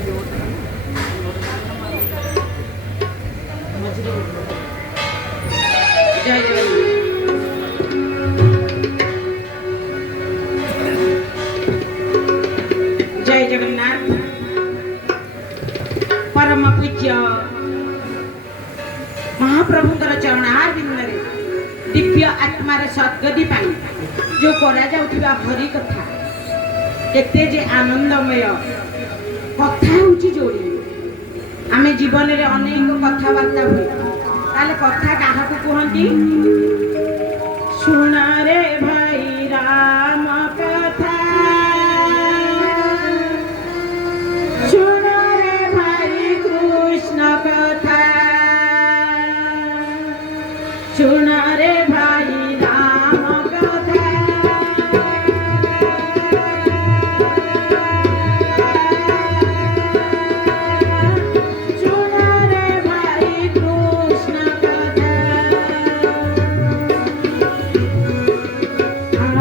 জয় জগন্নাথ। জয় জগন্নাথ। परम पूज्य महाप्रभुंकर चरणार बिंदरे दिव्य आत्मार सद्गति पाई जो करा जाउथिबा हरि कथा केते जे आनंदमय कथा होची जोड़ी आमे जीवन रे अनेक कथाबार्ता हुए ताले कथा काहाकू कहंती सुना रे भाई राम कथा सुना रे भाई कृष्ण कथा सुना रे भाई राम कथा सुना रे भाई कृष्ण कथा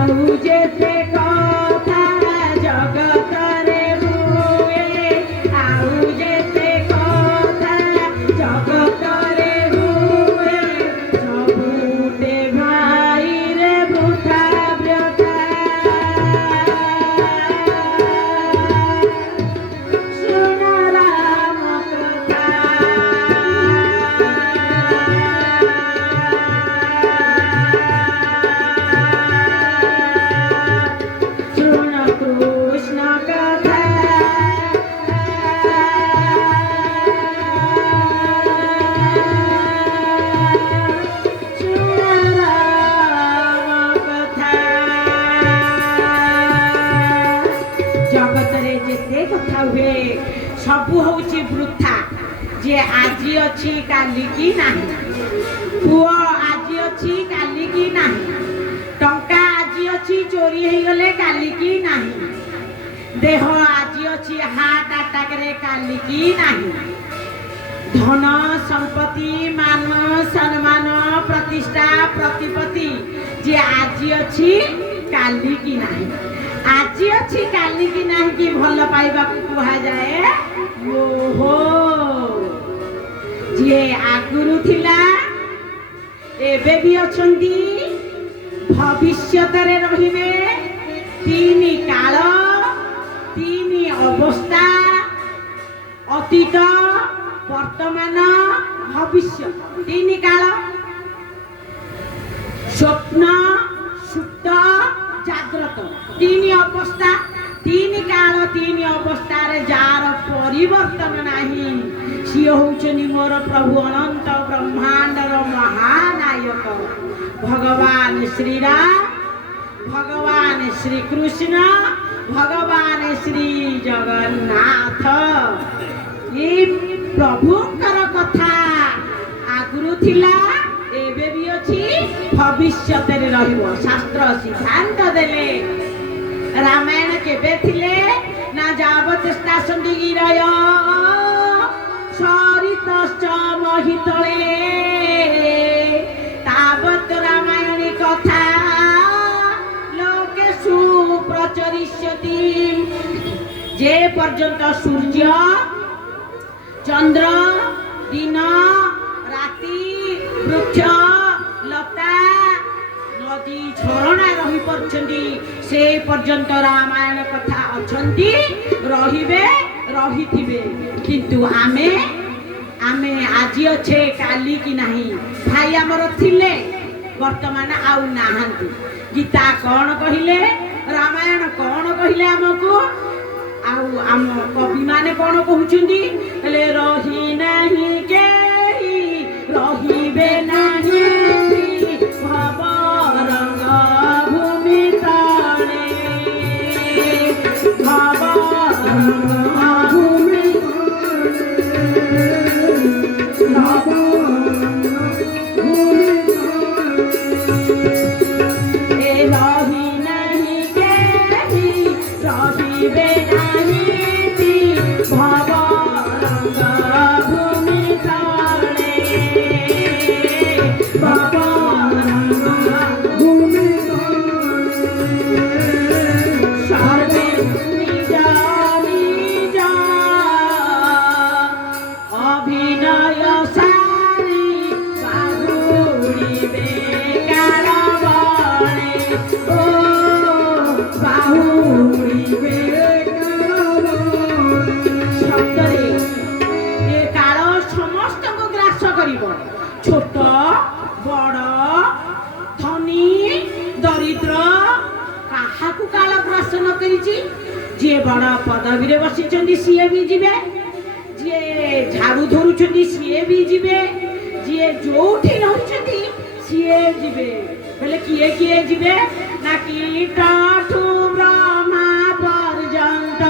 आउ जेते कथा जगत रे हुए आउ जेते कथा जगत रे हुए सबुते भाई रे वृथा व्यथा सुना राम कथा सुन कृष्ण कथा सुन राम कथा जगत रे जेते कथा हुए सबु होउची वृथा जे आजी अछि काली की नाही पुओ आजी अछि काली की नाही टंका आजी अछि चोरी हे गले काली की नाही देह आजी अछि हार्ट अटैक रे काली की नाही धन संपत्ति मान सम्मान प्रतिष्ठा प्रतिपत्ति जे आजी अछि काली की नाही आजी अछि काली की नाही कि भल पाइबा कुहा जाए ओहो जे आगुरु थिला एबे भी अछंती भविष्यत रे रहिबे तीन काल तीन अवस्था अतीत वर्तमान भविष्य तीन काल स्वप्न सुप्त जाग्रत तीन अवस्था तीन काल तीन अवस्था रे जार परिवर्तन नाही सी होउछनी मोर प्रभु अनंत ब्रह्मांडर महानायक भगवान श्री राम भगवान श्री कृष्ण भगवान श्री जगन्नाथ ये प्रभुंकर कथा आगुरु थिला एबे भी अछि भविष्यत रे रहिबो शास्त्र सिद्धांत देले रामायण केबे थिले ना जावत स्टासंदी गिराय सरितश्च महितळे तावत रामायण कथा लोकेषु प्रचरिष्यति जे पर्यंत सूर्य चंद्र दिन राति वृक्ष लता नदी झरणा रही परछंती से पर्यंत रामायण कथा अछंती रहिबे रहिथिबे किंतु आमे आमे आजी अच्छे काली की नाही भाई आमर थिले वर्तमान आउ नाहांती गीता कौन कहिले रामायण कौन कहिले आमको आउ आम कवि माने कौन कहउछंती ले रही नाही केही रहिबे नाही भव रंग भूमि ताणे भव रंग भूमि ए रही नहीं केही रहिबे नाही भव रंग भूमि ताणे भव रंग भूमि सर्वे निज निज ସତରେ ଏ କାଳ ସମସ୍ତଙ୍କୁ ଗ୍ରାସ କରିବ। ଛୋଟ ବଡ଼ ଧନୀ ଦରିଦ୍ର କାହାକୁ କାଳ ଗ୍ରାସ ନ କରିଛି। ଯିଏ ବଡ଼ ପଦବୀରେ ବସିଛନ୍ତି ସିଏ ବି ଯିବେ, ଯିଏ ଝାଡୁ ଧରୁଛନ୍ତି ସିଏ ବି ଯିବେ, ଯିଏ ଯୋଉଠି ରହିଛନ୍ତି ସିଏ ଯିବେ। ବୋଲେ କିଏ କିଏ ଯିବେ ନା କୀଟଠୁ ବ୍ରହ୍ମା ପର୍ଯ୍ୟନ୍ତ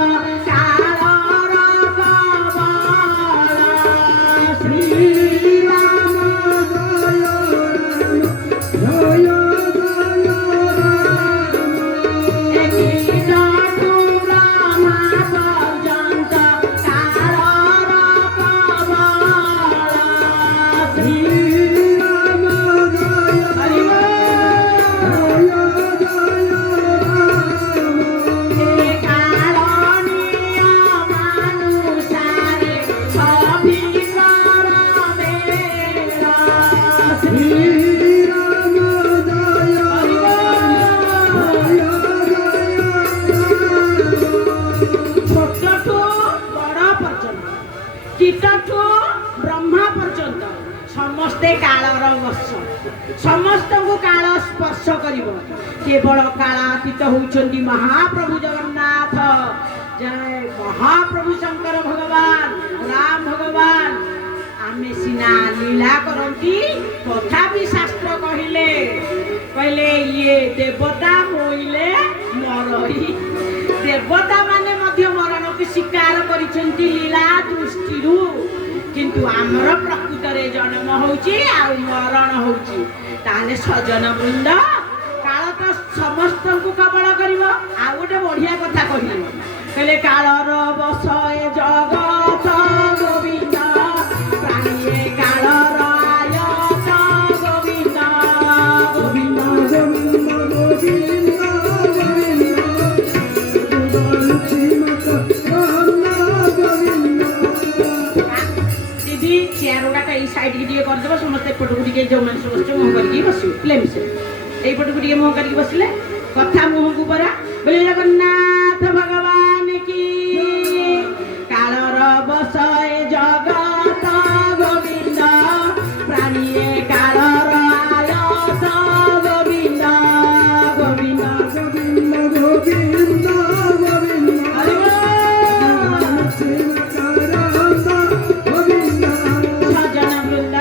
କାଳର କବଳ। ଶ୍ରୀରାମ ଜୟ ଜୟ କୀଟଠୁ ବ୍ରହ୍ମା ପର୍ଯ୍ୟନ୍ତ କାଳର କବଳ। ଶ୍ରୀରାମ ଜୟ କୀଟଠୁ ବ୍ରହ୍ମା ପର୍ଯ୍ୟନ୍ତ ସମସ୍ତେ କାଳର ବଶ। ସମସ୍ତଙ୍କୁ କାଳ ସ୍ପର୍ଶ କରିବ। କେବଳ କାଳାତୀତ ହଉଛନ୍ତି ମହାପ୍ରଭୁ ଜଗନ୍ନାଥ। ଜୟ ମହାପ୍ରଭୁ ଶଙ୍କର ଭଗବାନ ରାମ ଭଗବାନ। ଆମେ ସିନା ଲୀଳା କରନ୍ତି ତଥାପି ଶାସ୍ତ୍ର କହିଲେ ଇଏ ଦେବତା ମୋଇଲେ ମରଇ। ଦେବତା ମାନେ ମଧ୍ୟ ମରଣକୁ ସ୍ୱୀକାର କରିଛନ୍ତି ଲୀଳା ଦୃଷ୍ଟିରୁ। କିନ୍ତୁ ଆମର ପ୍ରକୃତରେ ଜନ୍ମ ହଉଛି ଆଉ ମରଣ ହଉଛି। ତାହେଲେ ସଜନ ବୃନ୍ଦ କାଳ ତ ସମସ୍ତଙ୍କୁ କବଳ କରିବ। ଆଉ ଗୋଟେ ବଢିଆ କଥା କହିଲେ କାଳର ବଶ ଏ ଜଗତ ଗୋବିନ୍ଦ ପ୍ରାଣୀଏ କାଳର ଆୟତ ଗୋବିନ୍ଦ ଗୋବିନ୍ଦ ଗୋବିନ୍ଦ ଦିଦି ଚେୟାର ଗୁଡାକ ଏଇ ସାଇଡ୍ କି ଟିକେ କରିଦେବ। ସମସ୍ତେ ଏପଟକୁ ଟିକେ ଯୋଉମାନେ ସମସ୍ତେ ମୁହଁ କରିକି ବସିବେ ପ୍ଲେନ୍ ମିଶିବେ। এইপটକୁ ଟିକେ ମୁହଁ କରିକି ବସିଲେ କଥା ମୁହଁକୁ ପରା ବୋଲେ ଜଗନ୍ନାଥ ଭଗବାନ କି କାଳର ବଶ ଏ ଜଗତ ଗୋବିନ୍ଦ ପ୍ରାଣୀଏ କାଳର ଆୟତ ଗୋବିନ୍ଦ ଗୋବିନ୍ଦ ଗୋବିନ୍ଦ ଗୋବିନ୍ଦ ସଜନ ବୃନ୍ଦ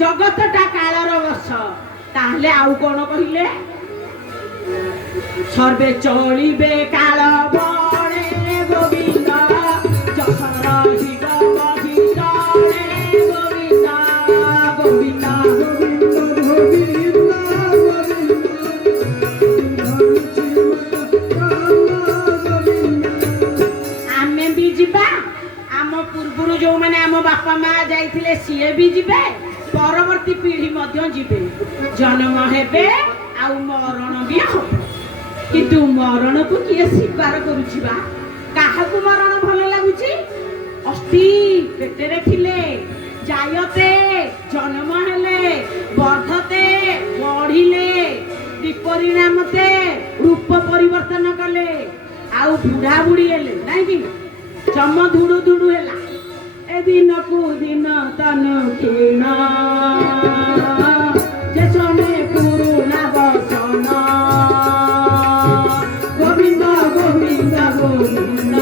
ଜଗତଟା କାଳର ବଶ। তাহলে আউ কোন কহিলে সর্বে চলিবে কাল বড়ে গোবিন্দ যশন রহিব মহিষরে গোবিন্দ গোবিন্দ গোবিন্দ ଆମେ ବି ଯିବା। ଆମ ପୂର୍ବରୁ ଯୋଉମାନେ ଆମ ବାପା ମା ଯାଇଥିଲେ ସିଏ ବି ଯିବେ। ପରବର୍ତ୍ତୀ ପିଢ଼ି ମଧ୍ୟ ଯିବେ। ଜନ୍ମ ହେବେ ଆଉ ମରଣ ବି ହବ। କିନ୍ତୁ ମରଣକୁ କିଏ ସ୍ୱୀକାର କରୁଛି ବା? କାହାକୁ ମରଣ ଭଲ ଲାଗୁଛି? ଅସ୍ଥି ପେଟରେ ଥିଲେ ଜାୟତେ ଜନ୍ମ ହେଲେ ବର୍ଦ୍ଧତେ ବଢିଲେ ବିପରିଣାମତେ ରୂପ ପରିବର୍ତ୍ତନ କଲେ ଆଉ ବୁଢା ବୁଢୀ ହେଲେ ନାଇଁ କି ଚମ ଧୁଡୁ ଧୁଡୁ ହେଲା। ଏ ଦିନକୁ ଦିନ ତନୁ କ୍ଷୀଣ ଯେସନେ ପୁରୁଣା ବସନ ଗୋବିନ୍ଦ ଗୋବିନ୍ଦ ଗୋବିନ୍ଦ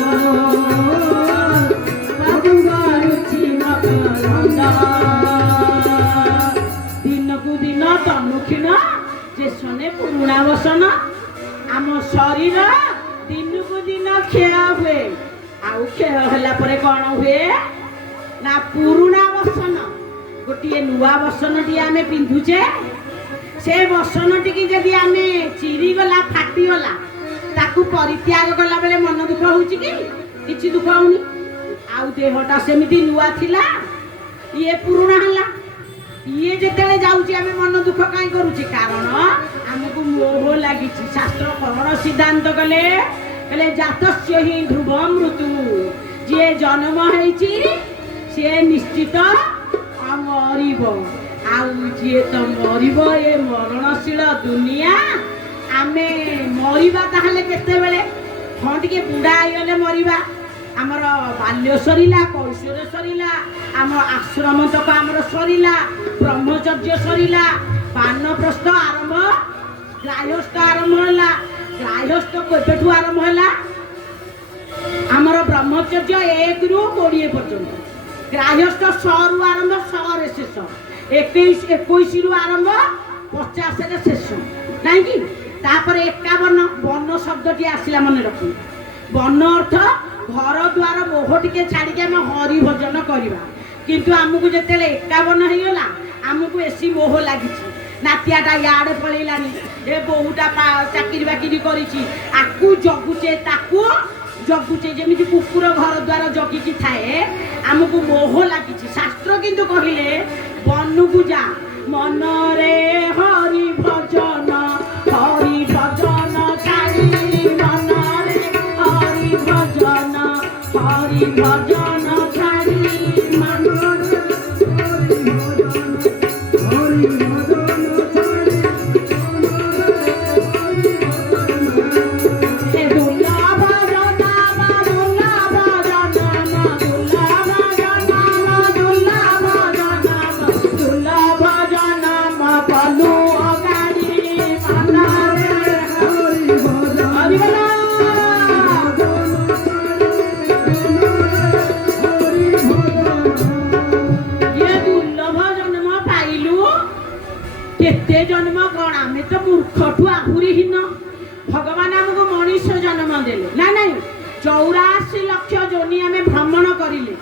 ବାବୁଗାରୁଛି ମକରନ୍ଦ। ଦିନକୁ ଦିନ ତନୁ କ୍ଷୀଣ ଯେସନେ ପୁରୁଣା ବସନ। ଆମ ଶରୀର ଦିନକୁ ଦିନ କ୍ଷୟ ହୁଏ। ଆଉ କ୍ଷୟ ହେଲା ପରେ କଣ ହୁଏ ନା ପୁରୁଣା ବସନ ଗୋଟିଏ ନୂଆ ବସନଟିଏ ଆମେ ପିନ୍ଧୁଛେ। ସେ ବସନଟିକି ଯଦି ଆମେ ଚିରିଗଲା ଫାଟିଗଲା ତାକୁ ପରିତ୍ୟାଗ କଲା ବେଳେ ମନ ଦୁଃଖ ହଉଛି କି? କିଛି ଦୁଃଖ ହଉନି। ଆଉ ଦେହଟା ସେମିତି ନୂଆ ଥିଲା ଇଏ ପୁରୁଣା ହେଲା। ଇଏ ଯେତେବେଳେ ଯାଉଛି ଆମେ ମନ ଦୁଃଖ କାହିଁ କରୁଛେ? କାରଣ ଆମକୁ ମୋହ ଲାଗିଛି। ଶାସ୍ତ୍ର କଣ ସିଦ୍ଧାନ୍ତ କଲେ ଜାତସ୍ୟ ହିଁ ଧ୍ରୁବ ମୃତ୍ୟୁ। ଯିଏ ଜନ୍ମ ହେଇଛି ସିଏ ନିଶ୍ଚିତ ମରିବ। ଆଉ ଯିଏ ତ ମରିବ ଏ ମରଣଶୀଳ ଦୁନିଆ। ଆମେ ମରିବା ତାହେଲେ କେତେବେଳେ? ହଁ ଟିକେ ବୁଢ଼ା ହେଇଗଲେ ମରିବା। ଆମର ବାଲ୍ୟ ସରିଲା, କୈଶୋର ସରିଲା, ଆମ ଆଶ୍ରମ ତକ ଆମର ସରିଲା, ବ୍ରହ୍ମଚର୍ଯ୍ୟ ସରିଲା, ବାନପ୍ରସ୍ଥ ଆରମ୍ଭ, ଗ୍ରାହସ୍ଥ ଆରମ୍ଭ ହେଲା। ଗ୍ରାହସ୍ଥ କେବେଠୁ ଆରମ୍ଭ ହେଲା? ଆମର ବ୍ରହ୍ମଚର୍ଯ୍ୟ 1 ରୁ 20 ପର୍ଯ୍ୟନ୍ତ, ଗ୍ରାହସ୍ଥ 100 ରୁ ଆରମ୍ଭ, 100 ରେ ଶେଷ, 21 ରୁ ଆରମ୍ଭ, 50 ରେ ଶେଷ, ନାଇଁକି? ତାପରେ 51 ବନ ଶବ୍ଦଟି ଆସିଲା, ମନେ ରଖନ୍ତୁ। ବନ ଅର୍ଥ ଘର ଦ୍ୱାର ମୋହ ଟିକେ ଛାଡ଼ିକି ଆମେ ହରି ଭଜନ କରିବା। କିନ୍ତୁ ଆମକୁ ଯେତେବେଳେ 51 ହେଇଗଲା, ଆମକୁ ବେଶୀ ମୋହ ଲାଗିଛି। ନାତିଆଟା ଇଆଡ଼େ ପଳେଇଲାଣି, ଏ ବୋହୁଟା ଚାକିରି ବାକିରି କରିଛି, ଆକୁ ଜଗୁଛେ, ତାକୁ ଜଗୁଛେ, ଯେମିତି କୁକୁର ଘର ଦ୍ୱାର ଜଗିକି ଥାଏ, ଆମକୁ ମୋହ ଲାଗିଛି। ଶାସ୍ତ୍ର କିନ୍ତୁ କହିଲେ ବନକୁ ଯା, ମନରେ ହରି ଭଜନ, ହରି ଭଜନ ଛାଡ଼ି, ମନରେ ହରି ଭଜନ, ହରି ଭଜନ ଛାଡ଼ି, ମନରେ ହରି ଭଜନ ଛାଡ଼ି, କେତେ ଜନ୍ମ କଣ? ଆମେ ତ ମୂର୍ଖଠୁ ଆହୁରି ହୀନ। ଭଗବାନ ଆମକୁ ମଣିଷ ଜନ୍ମ ଦେଲେ ନା ନାଇଁ? 84 ଲକ୍ଷ ଯୋନି ଆମେ ଭ୍ରମଣ କରିଲେ।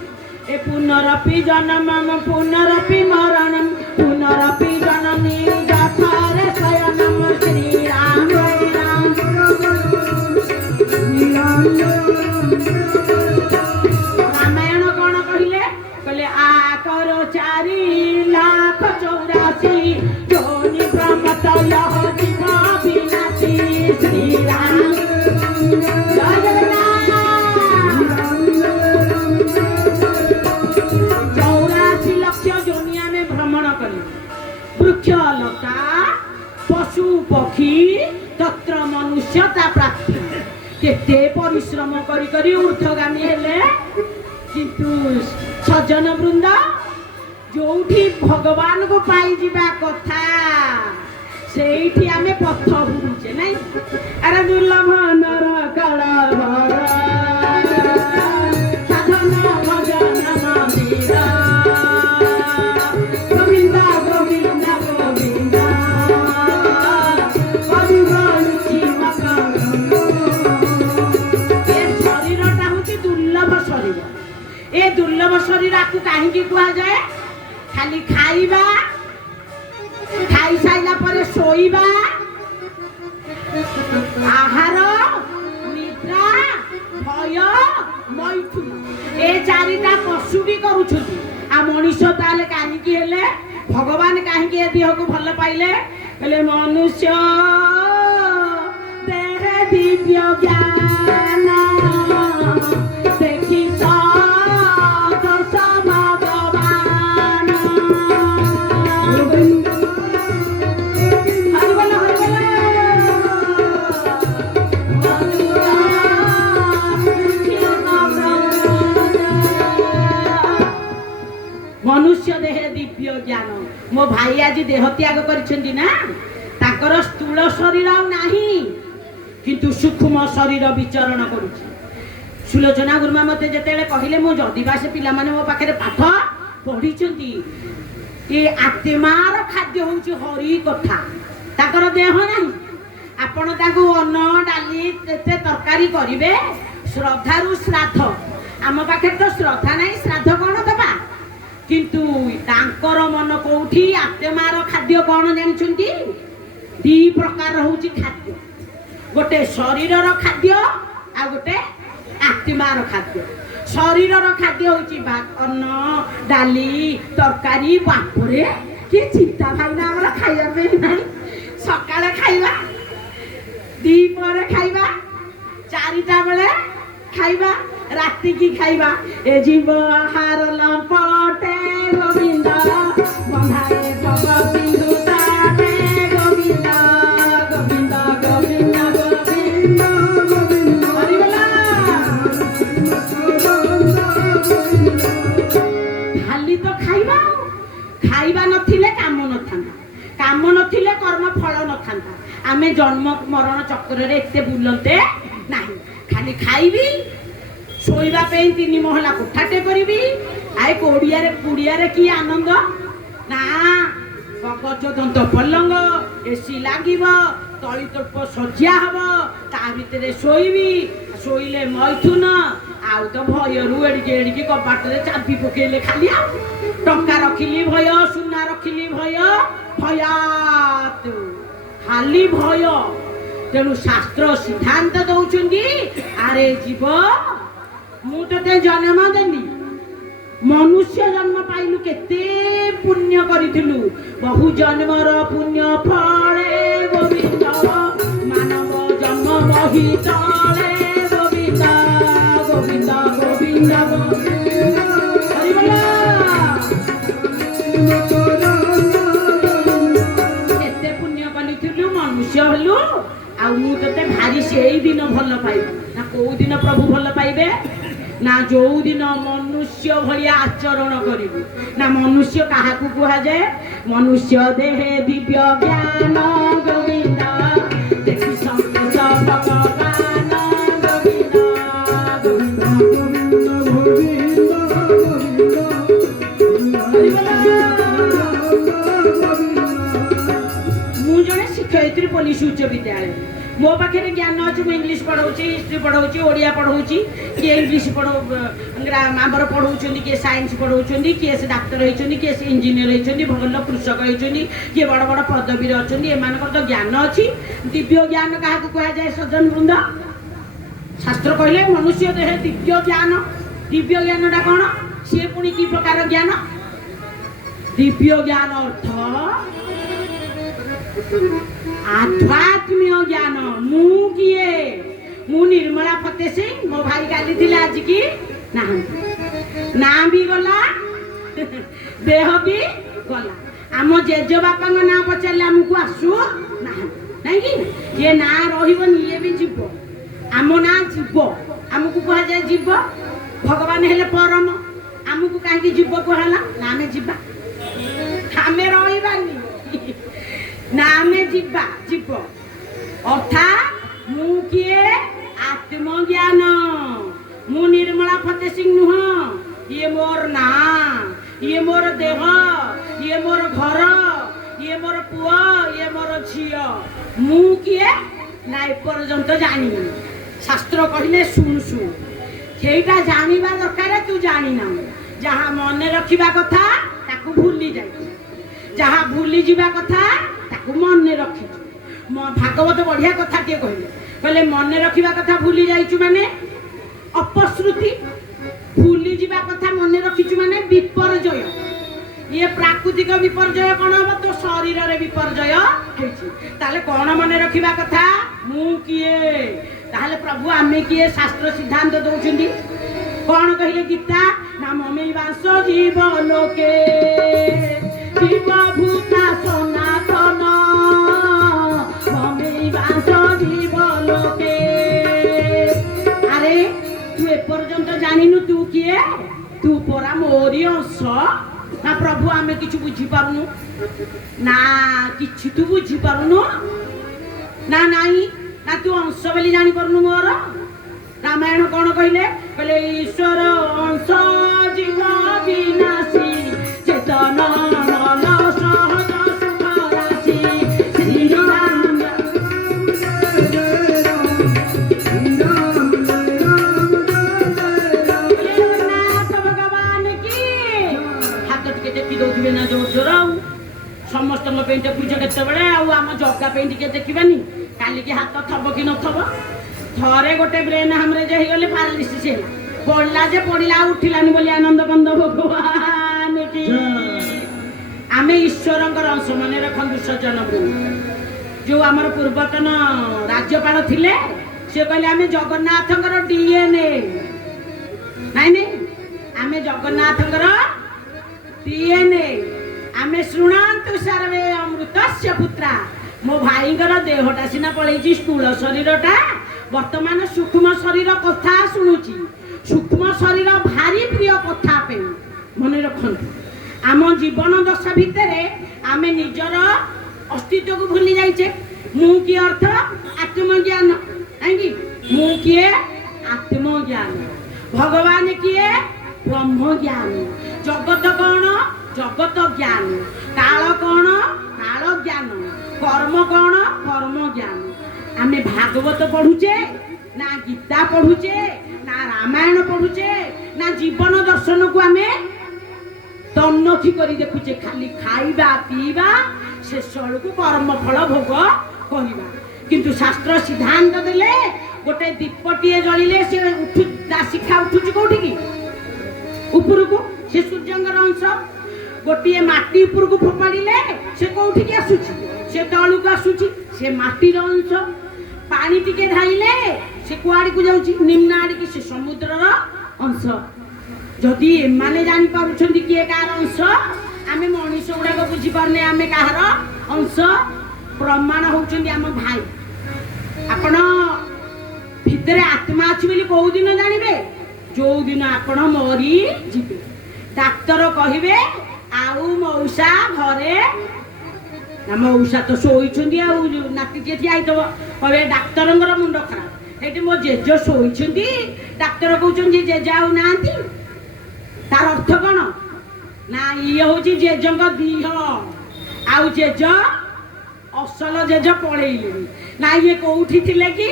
ଏ ପୁନରପି ଜନମମ ପୁନରପି ମରଣମ ପୁନରପି ଜନନୀ ଯଥାରେ ଶୟନମ ଶ୍ରୀରାମ ରାମ। ରାମାୟଣ କଣ କହିଲେ? କହିଲେ ଆ କର 4,84,000 ଯୋନି ପ୍ରମତ ଲହ ଜୀବ ବିନାଶୀ ଶ୍ରୀରାମ। ଜୟ ଜଗନ୍ନାଥ। 84 ଲକ୍ଷ ଯୋନି ଆମେ ଭ୍ରମଣ କଲେ। ବୃକ୍ଷ ଲତା, ପଶୁ ପକ୍ଷୀ, ତତ୍ର ମନୁଷ୍ୟତା ପ୍ରାପ୍ତି। କେତେ ପରିଶ୍ରମ କରି କରି ঊର୍ଦ୍ଧ୍ୱଗାମୀ ହେଲେ, କିନ୍ତୁ ସଜ୍ଜନ ବୃନ୍ଦ ଯୋଉଠି ଭଗବାନଙ୍କୁ ପାଇଯିବା କଥା, ସେଇଠି ଆମେ ପଥ ହୁଡୁଛେ ନାଇଁ? ଆରେ ଦୁର୍ଲଭ ନର କାଳ ଭର ସାଧନ ଭଜନ ମନ୍ଦିର, ଗୋବିନ୍ଦ ଗୋବିନ୍ଦ ଗୋବିନ୍ଦ କରିବଛି ମକର। ଏ ଶରୀରଟା ହଉଛି ଦୁର୍ଲଭ ଶରୀର। ଏ ଦୁର୍ଲଭ ଶରୀରକୁ କାହିଁକି କୁହାଯାଏ? ଖାଲି ଖାଇବା, ଖାଇସାରିଲା ପରେ ଶୋଇବା, ଆହାର, ନିଦ୍ରା, ଭୟ, ମୈଥୁନ, ଏ 4ଟା ପଶୁ ବି କରୁଛନ୍ତି। ଆଉ ମଣିଷ ତାହେଲେ କାହିଁକି ହେଲେ? ଭଗବାନ କାହିଁକି ଏ ଦେହକୁ ଭଲ ପାଇଲେ? କହିଲେ ମନୁଷ୍ୟ ଦେହ ଦିବ୍ୟ ଜ୍ଞାନ ଦେଖି ମନୁଷ୍ୟ ଦେହରେ ଦିବ୍ୟ ଜ୍ଞାନ। ମୋ ଭାଇ ଆଜି ଦେହ ତ୍ୟାଗ କରିଛନ୍ତି ନା, ତାଙ୍କର ସ୍ଥୂଳ ଶରୀର ଆଉ ନାହିଁ, କିନ୍ତୁ ସୂକ୍ଷ୍ମ ଶରୀର ବିଚରଣ କରୁଛି। ସୁଲୋଚନା ଗୁରୁମା ମତେ ଯେତେବେଳେ କହିଲେ, ମୁଁ ଯଦିବା ସେ ପିଲାମାନେ ମୋ ପାଖରେ ପାଠ ପଢିଛନ୍ତି, ଏ ଆତ୍ମାର ଖାଦ୍ୟ ହଉଛି ହରି କଥା, ତାଙ୍କର ଦେହ ନାହିଁ। ଆପଣ ତାଙ୍କୁ ଅନ୍ନ ଡାଲି ଏତେ ତରକାରୀ କରିବେ, ଶ୍ରଦ୍ଧାରୁ ଶ୍ରାଦ୍ଧ। ଆମ ପାଖରେ ତ ଶ୍ରଦ୍ଧା ନାହିଁ, ଶ୍ରାଦ୍ଧ କଣ ଦେବା? କିନ୍ତୁ ତାଙ୍କର ମନ କୋଉଠି? ଆତ୍ମାର ଖାଦ୍ୟ କଣ ଜାଣିଛନ୍ତି? 2 ପ୍ରକାର ହଉଛି ଖାଦ୍ୟ, ଗୋଟେ ଶରୀରର ଖାଦ୍ୟ ଆଉ ଗୋଟେ ଆତ୍ମାର ଖାଦ୍ୟ। ଶରୀରର ଖାଦ୍ୟ ହଉଛି ଅନ୍ନ ଡାଲି ତରକାରୀ, ବାପରେ କି ଚିନ୍ତା ଭାବନା ଆମର ଖାଇବା ପାଇଁ ନାହିଁ। ସକାଳେ ଖାଇବା, ଦ୍ୱିପହରେ ଖାଇବା, 4ଟା ବେଳେ ଖାଇବା, ରାତିକି ଖାଇବା। ଏ ଜୀବ ଆହାର ଲମ୍ପଟେ ଗୋବିନ୍ଦ ବନ୍ଧାଏ ଭବ ସିନ୍ଧୁ ତାଟେ ଗୋବିନ୍ଦ ଗୋବିନ୍ଦ ଗୋବିନ୍ଦ ଗୋବିନ୍ଦ ଗୋବିନ୍ଦ। आमे जन्म मरण चक्कर एत बुलते ना खाली खाइबी शोइबा पे 3 महला कोठाटे करी आए कुड़िया कि आनंद ना गज दंत पलंग एसी लगे तली तल्प सज्जा हम ता भितर शोइबी शोइले मैथुन आउ तो भयरू एड़िके कबाट चाबी पकेले खाली टंका रखिली भय सुना रखिली भय भयात खाली भय तेणु शास्त्र सिद्धांत दौरान आरे जीव मु ते जन्म देली मनुष्य जन्म पाइलु केते पुण्य करिथिलु बहु जन्मर पुण्य फले गोविंद मानव जन्म बही तले गोविंद गोविंद गोविंद केते पुण्य करिथिलु मनुष्य हलु आ मु ते भारी सेई दिन भल पाइबे ना को दिन प्रभु भल पाइबे ना जो दिन मनुष्य भलिया आचरण करिबु ना मनुष्य काहा को कुहा जाए मनुष्य देहे दिव्य ज्ञान गोविंद देखि संतोष भगवान गोविंद मु जने शिक्षयित्री पुलिस उच्च विद्यालय मो पाखे ज्ञान अच्छे मुझे इंग्लीश पढ़ाऊँगी हिस्ट्री पढ़ाऊँगी ओडिया पढ़ाऊँगी किए इंग्लीश आमर पढ़ाऊँ किए साइंस पढ़ाऊँ किए से डाक्तर होती किए से इंजीनियर होती भल कृषक होती किए बड़ बड़ पदवी अच्छा एम तो ज्ञान अच्छी दिव्य ज्ञान क्या कहुए सज्जन वृंद शास्त्र कहले मनुष्य देह दिव्य ज्ञानटा कौन सी पुणी कि प्रकार ज्ञान दिव्य ज्ञान अर्थ आध्यात्मिक ज्ञान मु किए मु निर्मला फतेह सिंह मो भाई गाली थिले आज की ना भी गला देह भी गला आम जेज बापा ना पचारे आमको आसु ना नहीं कि ये ना रही ये भी जीव आम ना जीव आमको कह जाए जीव भगवान हेले परम आमको कहीं जीव कहला ना आमे जीवा आमे रहीबानी ना आमे जीवा जीव अर्थात मु किए आत्मज्ञान मु निर्मला फतेह सिंह नुह ये मोर ना ये मोर देह ये मोर घर ये मोर पुआ ये मोर झियो मु किए ना एपर्यंत जानी शास्त्र कहले सुन सुन सेटा जानिबा दरकार तू जानी ना जहाँ मन रखिबा कथा ताकू भूली जाई जहाँ भूली जीवा कथा ताकू मन रखी भागवत बढ़िया कथा किए कहले मन रखिबा कथा भूली जाइचु माने अपश्रुति भूली जीवा कथा मन रखिचु माने विपर्जय ये प्राकृतिक विपर्जय कौन हम तो शरीर रे विपर्जय ताले कौन मन रखिबा कथा मु किए ताले प्रभु आमे किए शास्त्र सिद्धांत दउछंदी कौन कहले गीता ना ममे वांस जीव लोके जीव भूता सनातन ममे वांस जीव लोके अरे तू एपर्यंत जानिनु तू किए तू परा मोरी अंश ना प्रभु आमे किछु बुझी पारुनु ना किछु तू बुझी पारुनु ना नाही ना तू अंश बोली जानी पारुनु मोर रामायण कौन कहले कहले ईश्वर अंश जीव विनाशी चेतन मन सहज सुख राशि श्री राम भगवान की हाथ टिके टेकी दौथिबे ना जोर जोर समस्त देखुच केतबेले आम जगा देखिबानी काली की हाथ थब कि नथब थरे गोटे ब्रेन हमरे जे गले पैरालिसिस है पड़ला जे पड़ला उठिलानी बोली आनंद बंद भगवान की आमे ईश्वरंकर अंश मन रखु सज्जन जो आमर पूर्वतन राज्यपाल थिले से कहले आमे जगन्नाथंकर डीएनए नहीं आमे जगन्नाथंकर डीएनए आमे शुणंतु सर्वे अमृतस्य पुत्रा मो भाईंकर देहटा सिना पड़े स्थूल शरीरटा वर्तमान सूक्ष्म शरीर कथा शुणुची सूक्ष्म शरीर भारी प्रिय कथा पे मन रखु आम जीवन दशा भितर आमे निजर अस्तित्व को भूली जाइचे ମୁଁ କିଏ ଅର୍ଥ ଆତ୍ମଜ୍ଞାନ କାହିଁକି ମୁଁ କିଏ ଆତ୍ମଜ୍ଞାନ ଭଗବାନ କିଏ ବ୍ରହ୍ମ ଜ୍ଞାନ ଜଗତ କଣ ଜଗତ ଜ୍ଞାନ କାଳ କଣ କାଳ ଜ୍ଞାନ କର୍ମ କଣ କର୍ମ ଜ୍ଞାନ ଆମେ ଭାଗବତ ପଢୁଛେ ନା ଗୀତା ପଢୁଛେ ନା ରାମାୟଣ ପଢୁଛେ ନା ଜୀବନ ଦର୍ଶନକୁ ଆମେ ତନ୍ନଖି କରି ଦେଖୁଛେ ଖାଲି ଖାଇବା ପିଇବା ଶେଷ ବେଳକୁ କର୍ମ ଫଳ ଭୋଗ କରିବା କିନ୍ତୁ ଶାସ୍ତ୍ର ସିଦ୍ଧାନ୍ତ ଦେଲେ ଗୋଟେ ଦୀପଟିଏ ଜଳିଲେ ସେ ଶିଖା ଉଠୁଛି କୋଉଠିକି ଉପରକୁ ସେ ସୂର୍ଯ୍ୟଙ୍କର ଅଂଶ ଗୋଟିଏ ମାଟି ଉପରକୁ ଫୋପାଡ଼ିଲେ ସେ କୋଉଠିକି ଆସୁଛି ସେ ତଳକୁ ଆସୁଛି ସେ ମାଟିର ଅଂଶ ପାଣି ଟିକେ ଢାଳିଲେ ସେ କୁଆଡକୁ ଯାଉଛି ନିମ୍ନ ଆଡ଼ିକି ସେ ସମୁଦ୍ରର ଅଂଶ ଯଦି ଏମାନେ ଜାଣିପାରୁଛନ୍ତି କିଏ କାହାର ଅଂଶ ଆମେ ମଣିଷ ଗୁଡାକ ବୁଝିପାରୁନେ ଆମେ କାହାର ଅଂଶ ପ୍ରମାଣ ହଉଛନ୍ତି ଆମ ଭାଇ ଆପଣ ଭିତରେ ଆତ୍ମା ଅଛି ବୋଲି କୋଉ ଦିନ ଜାଣିବେ ଯୋଉ ଦିନ ଆପଣ ମରି ଯିବେ ଡାକ୍ତର କହିବେ ଆଉ ମଉସା ଘରେ ମଉସା ତ ଶୋଇଛନ୍ତି ଆଉ ନାତିଟିଏ ଠିଆ ହେଇଥିବ କହିବେ ଡାକ୍ତରଙ୍କର ମୁଣ୍ଡ ଖରାପ ଏଠି ମୋ ଜେଜ ଶୋଇଛନ୍ତି ଡାକ୍ତର କହୁଛନ୍ତି ଜେଜ ଆଉ ନାହାନ୍ତି ତାର ଅର୍ଥ କଣ ନା ଇଏ ହଉଛି ଜେଜଙ୍କ ଦିହ ଆଉ ଜେଜ ଅସଲ ଜେଜ ପଳେଇଲେଣି ନା ଇଏ କୋଉଠି ଥିଲେ କି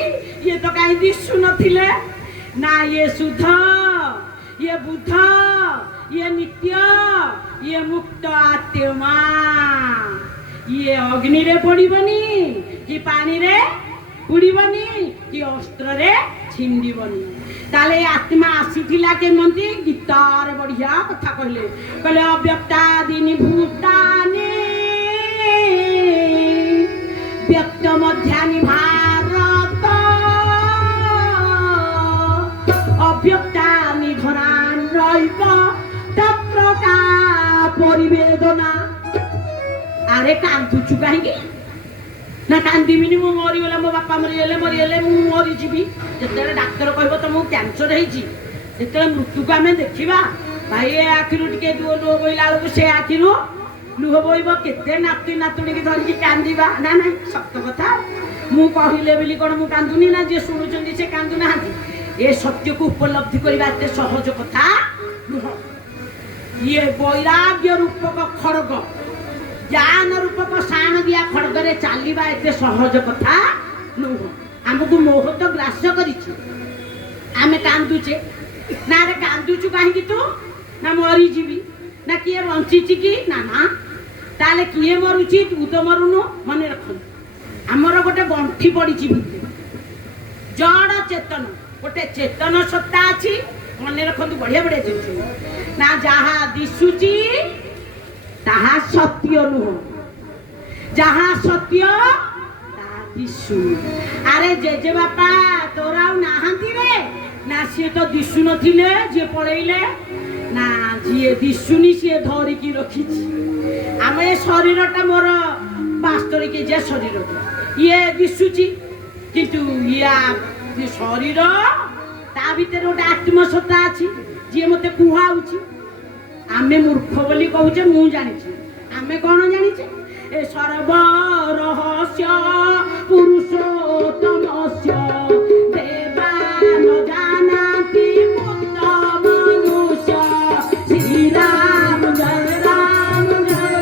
ଇଏ ତ କାହିଁ ଦିଶୁ ନଥିଲେ ନା ଇଏ ସୁଧ ଇଏ ବୁଧ ଇଏ ନିତ୍ୟ ଇଏ ମୁକ୍ତ ଆତ୍ମା ଇଏ ଅଗ୍ନିରେ ପଡିବନି କି ପାଣିରେ ବୁଡିବନି କି ଅସ୍ତ୍ରରେ ଛିଣ୍ଡିବନି ତାହେଲେ ଆତ୍ମା ଆସିଥିଲା କେମିତି ଗୀତାରେ ବଢିଆ କଥା କହିଲେ କହିଲେ ଅବ୍ୟକ୍ତାଦିନି ଭୂତାନି ବ୍ୟକ୍ତ ମଧ୍ୟାନି ଭାରତ ଅବ୍ୟକ୍ତାନି ଧରାନ୍ ରହିବ ତତ୍ର କା ପରିବେଦନା ଆରେ କାନ୍ଦୁଛୁ କାହିଁକି ନା କାନ୍ଦିବିନି ମୁଁ ମରିଗଲା ମୋ ବାପା ମରିଗଲେ ମୁଁ ମରିଯିବି ଯେତେବେଳେ ଡାକ୍ତର କହିବ ତମକୁ କ୍ୟାନ୍ସର ହେଇଛି ଯେତେବେଳେ ମୃତ୍ୟୁକୁ ଆମେ ଦେଖିବା ଭାଇ ଏ ଆଖିରୁ ଟିକେ ଲୁହ ବୋହିଲା ବେଳକୁ ସେ ଆଖିରୁ ଲୁହ ବୋହିବ କେତେ ନାତି ନାତୁଣୀକି ଧରିକି କାନ୍ଦିବା ନା ନାଇଁ ସତ କଥା ମୁଁ କହିଲେ ବୋଲି କଣ ମୁଁ କାନ୍ଦୁନି ନା ଯିଏ ଶୁଣୁଛନ୍ତି ସେ କାନ୍ଦୁନାହାନ୍ତି ଏ ସତ୍ୟକୁ ଉପଲବ୍ଧି କରିବା ଏତେ ସହଜ କଥା ନୁହଁ ଇଏ ବୈରାଗ୍ୟ ରୂପକ ଖଡଗ ଜ୍ଞାନ ରୂପକ ସାଣ ଦିଆ ଖଡଗରେ ଚାଲିବା ଏତେ ସହଜ କଥା ନୁହଁ ଆମକୁ ମୋହ ତ ଗ୍ରାସ କରିଛି ଆମେ କାନ୍ଦୁଛେ ନା ରେ କାନ୍ଦୁଛୁ କାହିଁକି ତୁ ନା ମରିଯିବି ନା କିଏ ବଞ୍ଚିଛି କି ନା ନା ତାହେଲେ କିଏ ମରୁଛି ତୁ ତ ମରୁନୁ ମନେ ରଖନ୍ତୁ ଆମର ଗୋଟେ ଗଣ୍ଠି ପଡିଛି ଭିତରେ ଜଡ ଚେତନ ଗୋଟେ ଚେତନ ସତ୍ତା ଅଛି ମନେ ରଖନ୍ତୁ ବଢିଆ ବଢିଆ ଜିନିଷ ନା ଯାହା ଦିଶୁଛି ତାହା ସତ୍ୟ ନୁହଁ ଯାହା ସତ୍ୟ ତାହା ଦିଶୁ ଆରେ ଜେଜେ ବାପା ତୋର ଆଉ ନାହାନ୍ତି ରେ ନା ସିଏ ତ ଦିଶୁ ନଥିଲେ ଯିଏ ପଳେଇଲେ ନା ଯିଏ ଦିଶୁନି ସିଏ ଧରିକି ରଖିଛି ଆମ ଏ ଶରୀରଟା ମୋର 72 କେଜିଆ ଶରୀର ଇଏ ଦିଶୁଛି କିନ୍ତୁ ଇଏ ଶରୀର ତା ଭିତରେ ଗୋଟେ ଆତ୍ମସତ୍ତା ଅଛି ଯିଏ ମତେ କୁହାଉଛି ଆମେ ମୂର୍ଖ ବୋଲି କହୁଛେ ମୁଁ ଜାଣିଛି ଆମେ କଣ ଜାଣିଛେ ଏ ସର୍ବ ରହସ୍ୟ ପୁରୁଷୋତ୍ତମସ୍ୟ ଦେବା ନ ଜାନାତି ମୁକ୍ତ ମନୁଷ୍ୟ ଶ୍ରୀରାମ ଜୟ ରାମ ଜୟ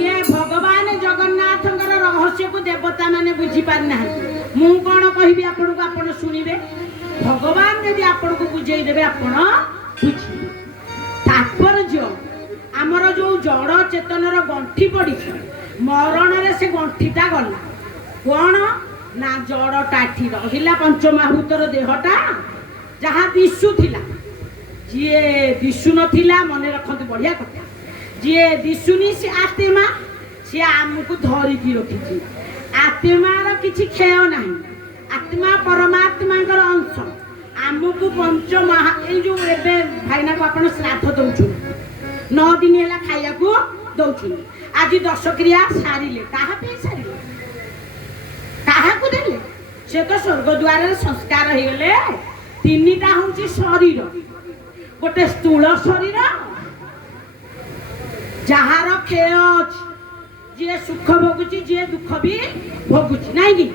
ଇଏ ଭଗବାନ ଜଗନ୍ନାଥଙ୍କର ରହସ୍ୟକୁ ଦେବତା ମାନେ ବୁଝି ପାରିନାହାନ୍ତି ମୁଁ କଣ କହିବି ଆପଣଙ୍କୁ ଆପଣ ଶୁଣିବେ ଭଗବାନ ଯଦି ଆପଣଙ୍କୁ ବୁଝେଇ ଦେବେ ଆପଣ ବୁଝିବେ ତାତ୍ପର୍ଯ୍ୟ ଆମର ଯୋଉ ଜଡ ଚେତନର ଗଣ୍ଠି ପଡିଛି ମରଣରେ ସେ ଗଣ୍ଠିଟା ଗଲା କଣ ନା ଜଡଟା ଏଠି ରହିଲା ପଞ୍ଚମାହୁତର ଦେହଟା ଯାହା ଦିଶୁଥିଲା ଯିଏ ଦିଶୁ ନଥିଲା ମନେ ରଖନ୍ତୁ ବଢିଆ କଥା ଯିଏ ଦିଶୁନି ସେ ଆତ୍ମା ସିଏ ଆମକୁ ଧରିକି ରଖିଛି ଆତ୍ମାର କିଛି କ୍ଷୟ ନାହିଁ ଆତ୍ମା ପରମାତ୍ମାଙ୍କର ଅଂଶ ଆମକୁ ପଞ୍ଚମହା ଏଇ ଯୋଉ ଏବେ ଭାଇନାକୁ ଆପଣ ଶ୍ରାଦ୍ଧ ଦଉଛନ୍ତି 9 ଦିନ ହେଲା ଖାଇବାକୁ ଦଉଛନ୍ତି ଆଜି 10 କ୍ରିୟା ସାରିଲେ କାହା ପାଇଁ ସାରିଲେ କାହାକୁ ଦେଲେ ସେ ତ ସ୍ୱର୍ଗ ଦ୍ୱାରରେ ସଂସ୍କାର ହେଇଗଲେ ତିନିଟା ହଉଛି ଶରୀର ଗୋଟେ ସ୍ଥୂଳ ଶରୀର ଯାହାର କ୍ଷୟ ଅଛି, ଯିଏ ସୁଖ ଭୋଗୁଛି ଯିଏ ଦୁଃଖ ବି ଭୋଗୁଛି ନାଇଁ କି,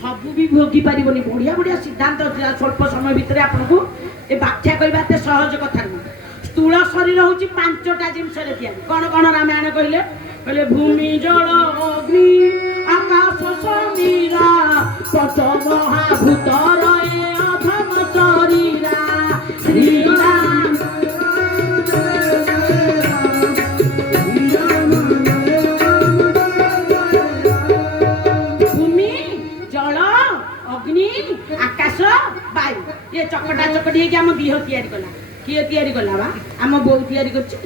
ସବୁ ବି ଭୋଗି ପାରିବନି। ବଢିଆ ବଢିଆ ସିଦ୍ଧାନ୍ତ ଅଛି, ସ୍ୱଳ୍ପ ସମୟ ଭିତରେ ଆପଣଙ୍କୁ ଏ ବ୍ୟାଖ୍ୟା କରିବା ଏତେ ସହଜ କଥା ନୁହେଁ। ସ୍ଥୂଳ ଶରୀର ହଉଛି 5ଟା ଜିନିଷରେ ତିଆରି। କଣ କଣ ରାମାୟଣ କହିଲେ? କହିଲେ ଭୂମି ଜଳ ଅଗ୍ନି ଆକାଶ ସମୀରା ପଞ୍ଚ ମହାଭୂତର ଏ ଅଧମ ଶରୀରା ଶ୍ରୀରାମ। ଭୂମି ଜଳ ଅଗ୍ନି ଆକାଶ ବାୟୁ, ଇଏ ଚକଟା ଚକଟି ହେଇକି ଆମ ଦେହ ତିଆରି କଲା। କିଏ ତିଆରି କଲା ବା? ଆମ ବୋଉ ତିଆରି କରିଛି।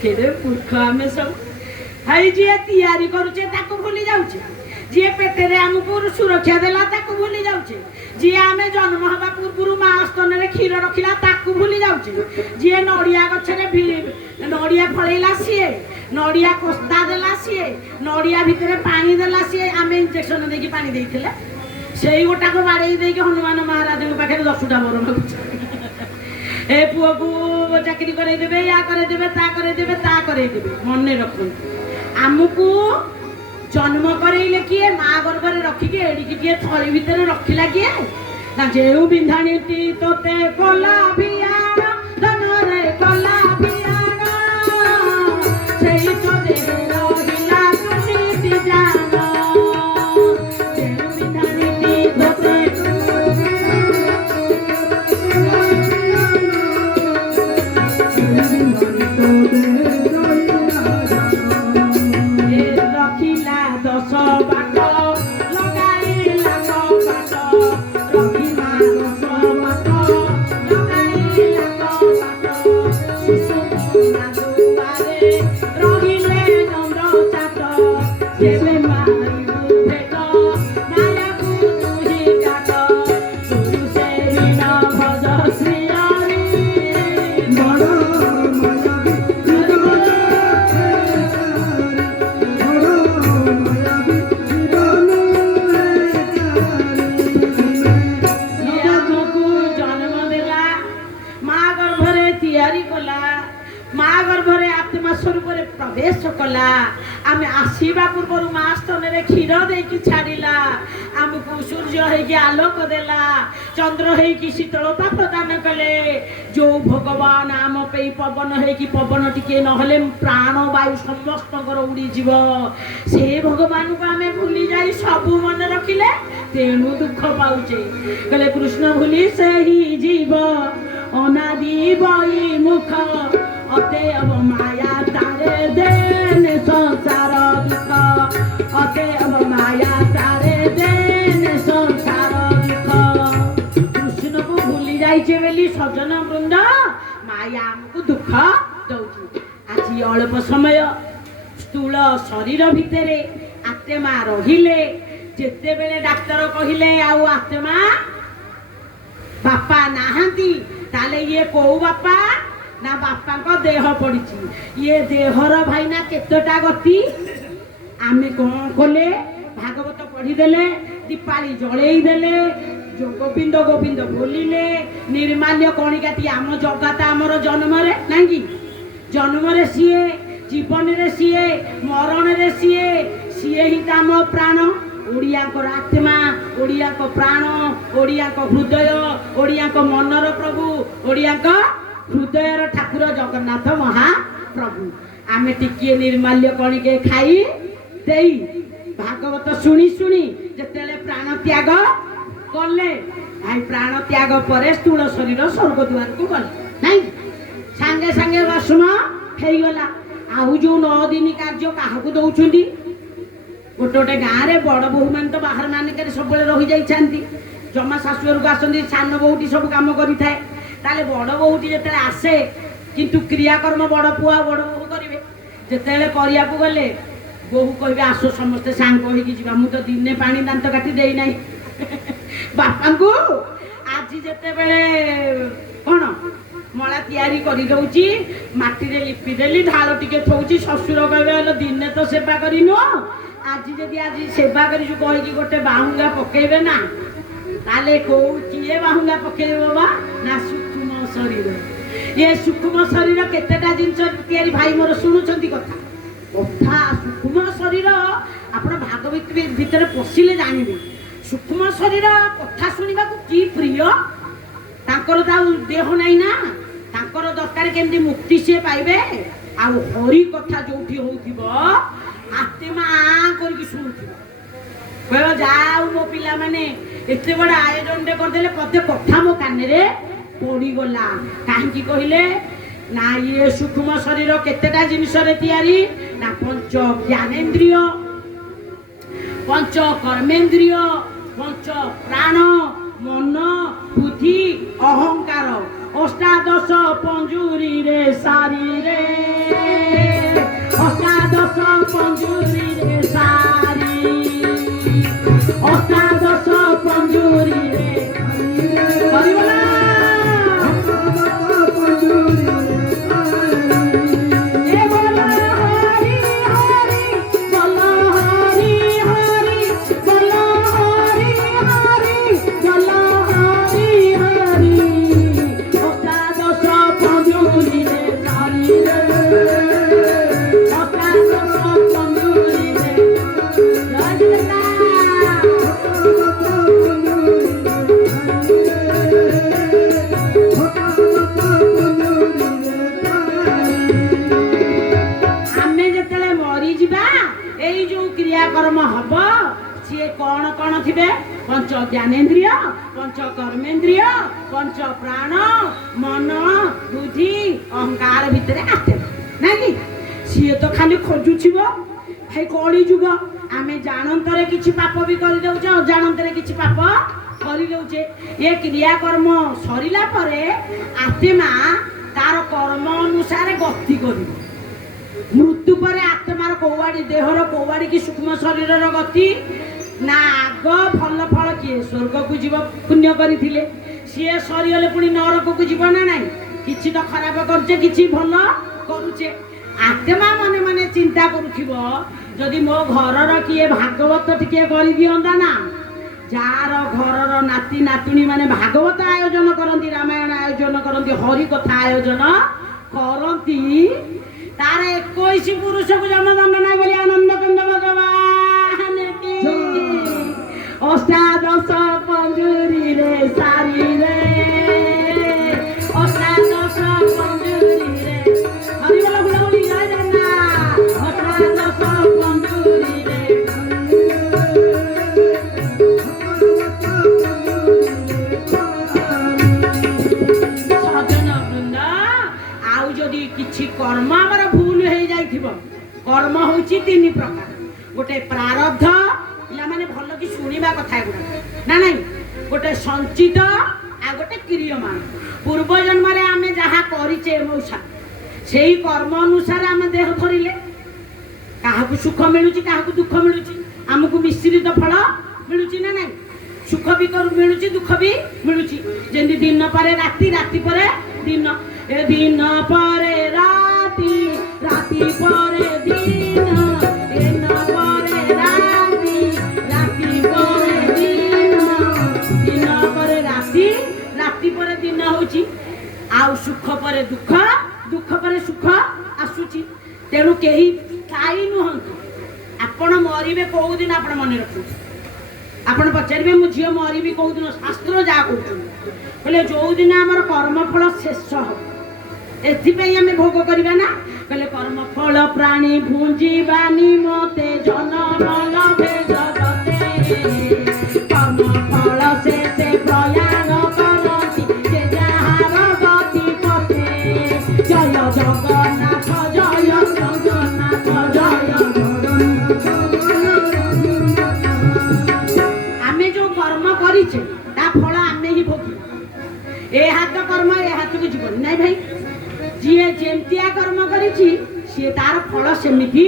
କେଡ଼େ ମୂର୍ଖ ଆମେ ସବୁ। ଭାଇ ଯିଏ ତିଆରି କରୁଛେ ତାକୁ ଭୁଲି ଯାଉଛେ, ଯିଏ ପେଟରେ ଆମକୁ ସୁରକ୍ଷା ଦେଲା ତାକୁ ଭୁଲି ଯାଉଛେ, ଯିଏ ଆମେ ଜନ୍ମ ହେବା ପୂର୍ବରୁ ମା ସ୍ତନରେ କ୍ଷୀର ରଖିଲା ତାକୁ ଭୁଲି ଯାଉଛେ, ଯିଏ ନଡ଼ିଆ ଗଛରେ ନଡ଼ିଆ ଫଳେଇଲା ସିଏ, ନଡ଼ିଆ କୋସ୍ତା ଦେଲା ସିଏ, ନଡ଼ିଆ ଭିତରେ ପାଣି ଦେଲା ସିଏ, ଆମେ ଇଞ୍ଜେକ୍ସନ ଦେଇକି ପାଣି ଦେଇଥିଲେ, ସେଇ ଗୋଟାକ ବାଡ଼େଇ ଦେଇକି ହନୁମାନ ମହାରାଜଙ୍କ ପାଖରେ 10ଟା ବର ମାଗୁଛି। ଏ ପୁଅକୁ ଚାକିରି କରେଇଦେବେ, ୟା କରେଇଦେବେ, ତା କରେଇଦେବେ, ତା କରେଇଦେବେ। ମନେ ରଖନ୍ତୁ, ଆମକୁ ଜନ୍ମ କରେଇଲେ କିଏ? ମା ଗର୍ଭରେ ରଖିକି ଏଡ଼ିକି କିଏ ଥଳି ଭିତରେ ରଖିଲା କିଏ? ନା ଯେଉଁ ବିନ୍ଧାଣିଟି ତୋତେ କଲା ବିଆଣ ଧନରେ କଲା ବିଆଣ, ସେଇ ତ ଦେହେ ରହିଲା ତୁନିଟି ଜାନ। ଯେଉଁ ବିନ୍ଧାଣିଟି ତୋତେ ରଖିଲା 10 ବାଟ ଲଗାଇଲା କବାଟ, ରଖିଲା 10 ବାଟ ଲଗାଇଲା କବାଟ, ଶିଶୁପୁରା ଦୁଆରେ ରହିଲେ ଦଣ୍ଡ ଚାଟ, ଯେବେ ମାରିବୁ ଭେଟ ମାୟାକୁ ତୁହି କାଟ, ତୁ ସେ ଋଣ ଭଜ ଶ୍ରୀ ହରି ବଡ଼ ସ୍ୱରୂପରେ ପ୍ରବେଶ କଲା। ଆମେ ଆସିବା ପୂର୍ବରୁ ମା ସ୍ତନରେ କ୍ଷୀର ଦେଇକି ଛାଡ଼ିଲା, ଆମକୁ ସୂର୍ଯ୍ୟ ହେଇକି ଆଲୋକ ଦେଲା, ଚନ୍ଦ୍ର ହେଇକି ଶୀତଳତା ପ୍ରଦାନ କଲେ। ଯୋଉ ଭଗବାନ ଆମ ପାଇଁ ପବନ ହେଇକି, ପବନ ଟିକେ ନହେଲେ ପ୍ରାଣ ବାୟୁ ସମସ୍ତଙ୍କର ଉଡ଼ିଯିବ, ସେ ଭଗବାନଙ୍କୁ ଆମେ ଭୁଲି ଯାଇ ସବୁ ମନେ ରଖିଲେ, ତେଣୁ ଦୁଃଖ ପାଉଛେ। କହିଲେ କୃଷ୍ଣ ଭୁଲି ସେହି ଜୀବ ଅନାଦି ବଇ ମୁଖ, ଅତଏବ ମାୟା ତାରେ ଦେନେ ସଂସାର ଦୁଃଖ, ଅତଏବ ମାୟା ତାରେ ଦେନେ ସଂସାର ଦୁଃଖ। କୃଷ୍ଣକୁ ଭୁଲି ଯାଇଛେ ବୋଲି ସଜନ ବୃନ୍ଦ ମାୟା ଆମକୁ ଦୁଃଖ ଦଉଛି। ଆଜି ଅଳ୍ପ ସମୟ ସ୍ଥୂଳ ଶରୀର ଭିତରେ ଆତ୍ମା ରହିଲେ, ଯେତେବେଳେ ଡାକ୍ତର କହିଲେ ଆଉ ଆତ୍ମା ବାପା ନାହାନ୍ତି, ତାହେଲେ ଇଏ କୋଉ ବାପା? ନା ବାପାଙ୍କ ଦେହ ପଡ଼ିଛି। ଇଏ ଦେହର ଭାଇନା କେତେଟା ଗତି? ଆମେ କ'ଣ କଲେ? ଭାଗବତ ପଢ଼ିଦେଲେ, ଦୀପାଳି ଜଳେଇ ଦେଲେ, ଗୋବିନ୍ଦ ଗୋବିନ୍ଦ ବୋଲିଲେ, ନିର୍ମାଲ୍ୟ କଣିକାଟି ଆମ ଜଗତ ଆମର ଜନ୍ମରେ ନାଇଁ କି, ଜନ୍ମରେ ସିଏ, ଜୀବନରେ ସିଏ, ମରଣରେ ସିଏ, ସିଏ ହିଁ ତ ଆମ ପ୍ରାଣ। ଓଡ଼ିଆଙ୍କର ଆତ୍ମା, ଓଡ଼ିଆଙ୍କ ପ୍ରାଣ, ଓଡ଼ିଆଙ୍କ ହୃଦୟ, ଓଡ଼ିଆଙ୍କ ମନର ପ୍ରଭୁ, ଓଡ଼ିଆଙ୍କ ହୃଦୟର ଠାକୁର ଜଗନ୍ନାଥ ମହାପ୍ରଭୁ। ଆମେ ଟିକିଏ ନିର୍ମାଲ୍ୟ କଣିକେ ଖାଇ ଦେଇ ଭାଗବତ ଶୁଣି ଶୁଣି ଯେତେବେଳେ ପ୍ରାଣ ତ୍ୟାଗ କଲେ, ଭାଇ ପ୍ରାଣ ତ୍ୟାଗ ପରେ ସ୍ଥୂଳ ଶରୀର ସ୍ୱର୍ଗ ଦ୍ୱାରକୁ ଗଲେ ନାଇଁ, ସାଙ୍ଗେ ସାଙ୍ଗେ ଭସ୍ମ ହେଇଗଲା। ଆଉ ଯୋଉ 9 ଦିନ କାର୍ଯ୍ୟ କାହାକୁ ଦଉଛନ୍ତି? ଗୋଟେ ଗୋଟେ ଗାଁରେ ବଡ଼ ବୋହୂମାନେ ତ ବାହାର ମାନଙ୍କରେ ସବୁବେଳେ ରହିଯାଇଥାନ୍ତି, ଜମା ଶାଶୁଘରକୁ ଆସନ୍ତି, ସାନ ବୋହୂଟି ସବୁ କାମ କରିଥାଏ। ତାହେଲେ ବଡ଼ ବୋହୂଟି ଯେତେବେଳେ ଆସେ, କିନ୍ତୁ କ୍ରିୟାକର୍ମ ବଡ଼ ପୁଅ ଆଉ ବଡ଼ ବୋହୂ କରିବେ। ଯେତେବେଳେ କରିବାକୁ ଗଲେ ବୋହୂ କହିବେ ଆସ ସମସ୍ତେ ସାଙ୍ଗ ହେଇକି ଯିବା, ମୁଁ ତ ଦିନେ ପାଣି ଦାନ୍ତ କାଟି ଦେଇନାହିଁ ବାପାଙ୍କୁ। ଆଜି ଯେତେବେଳେ କ'ଣ ମଳା ତିଆରି କରି ଦଉଛି, ମାଟିରେ ଲିପି ଦେଲି, ଢାଳ ଟିକେ ଥଉଛି, ଶ୍ୱଶୁର କହିବେ ହେଲେ ଦିନେ ତ ସେବା କରିନୁ, ଆଜି ଯଦି ଆଜି ସେବା କରିଛୁ କହିକି ଗୋଟେ ବାହୁଙ୍ଗା ପକେଇବେ ନା, ତାହେଲେ କୋଉ କିଏ ବାହୁଙ୍ଗା ପକେଇବ ବା? ନା ଶରୀର ये सूक्ष्म शरीर केतेटा जिनस तैयारी भाई मोर शुणुचंती कथा कथा सूक्ष्म शरीर आपण भागवत भितर पशिले जानिबे सूक्ष्म शरीर कथा सुनिबा को की प्रिय तांकर ता देह नाही ना तांकर दरकार केमती मुक्ति से पाइबे आ हरि कथा जोठी होउथिबो आत्मा करके शुणुथिबो कहबो जाऊ मो पिला माने एते बड़ आयोजन दे कर देले पते कथा मो कान रे पड़ी गला काहे कहले ना ये सूक्ष्म शरीर केतेटा जिनिस रे तैयारी ना पंच ज्ञानेन्द्रिय पंच कर्मेन्द्रिय पंच प्राण मन बुद्धि अहंकार अष्टादश पंजुरी रे सारी रे अष्टादश पंजुरी रे सारी अष्टादश पंजुरी रे हरिबोला पंच ज्ञानेन्द्रिय पंच कर्मेन्द्रिय पंच प्राण मन बुद्धि अहंकार भितर आते ना कि सी तो खाली खोजुछिब भाई कली जुग आमे जानंतरे किछि पाप भी करि दउछ अजानंतरे किछि पाप करि दउछे ये क्रिया कर्म सरिला परे आत्मा तार कर्म अनुसार गति करिब मृत्यु परे आत्मार कोवाडी देहर कोवाडी की सूक्ष्म शरीरर गति ना आग भल फल किए स्वर्ग को जीव पुण्य करथिले सी सरीगले पुणी नरक को जीव ना नाई किछि तो खराब करछे किछि भल करूछे आत्मा मने मने चिंता करूथिबो जदि मो घरर किए भागवत टिके करि दियंदा ना जार घरर नाती नातुणी माने भागवत आयोजन करंती रामायण आयोजन करंती हरि कथा आयोजन करंती तार 21 पुरुष को जन्मदंड नाही बोली आनंद कंद भगवान की अष्टादश पंजुरी रे सारी रे अष्टादश पंजुरी रे हरि बोला बुलाउली जय जगन्नाथ अष्टादश पंजुरी रे सजन वृंद आउ जदि किछि कर्म हमर भूल हो जाइथिबो कर्म होछि तीन प्रकार गोटे प्रारब्ध पिला माने भल कि सुनिबा कथा गुडा ना नहीं गोटे संचित आ गोटे क्रियमान पूर्व जन्म रे आमे जहा करिचे मौसा सेही कर्म अनुसार आमे देह धरिले काहाकु सुख मिलुची काहाकु दुख मिलुची हमकु मिश्रित फल मिलुची ना नहीं सुख भी कर मिलुची दुख भी मिलुची जेंदी दिन परे राति राति परे दिन ए दिन परे राति राति परे दिन दिन परे राति राति परे दिन दिन परे राति राति परे दिन होची आउ सुख परे दुख दुख परे सुख आसुची तेणु केही स्थायी नुहंतु आपण मरिबे को दिन आपण मन रखु आपण पचारिबे मु झियो मरिबी को दिन शास्त्र जा कहउछन बोले जो दिन हमर कर्म फल शेष हो एथिपई हमें भोग करिबा ना कहले कर्म फल प्राणी भुंजीबा निमते जनम लभे जगते कर्म फल से प्रयाण करती जे जहार गति पथे जय जगन्नाथ जय जगन्नाथ जय आमे जो कर्म करिछे ता फल आमे ही भोगी ए हाथ कर्म ए हाथ को जीवन नहीं भाई जी जेमतिया कर्म करिछि से तार फल सेमिति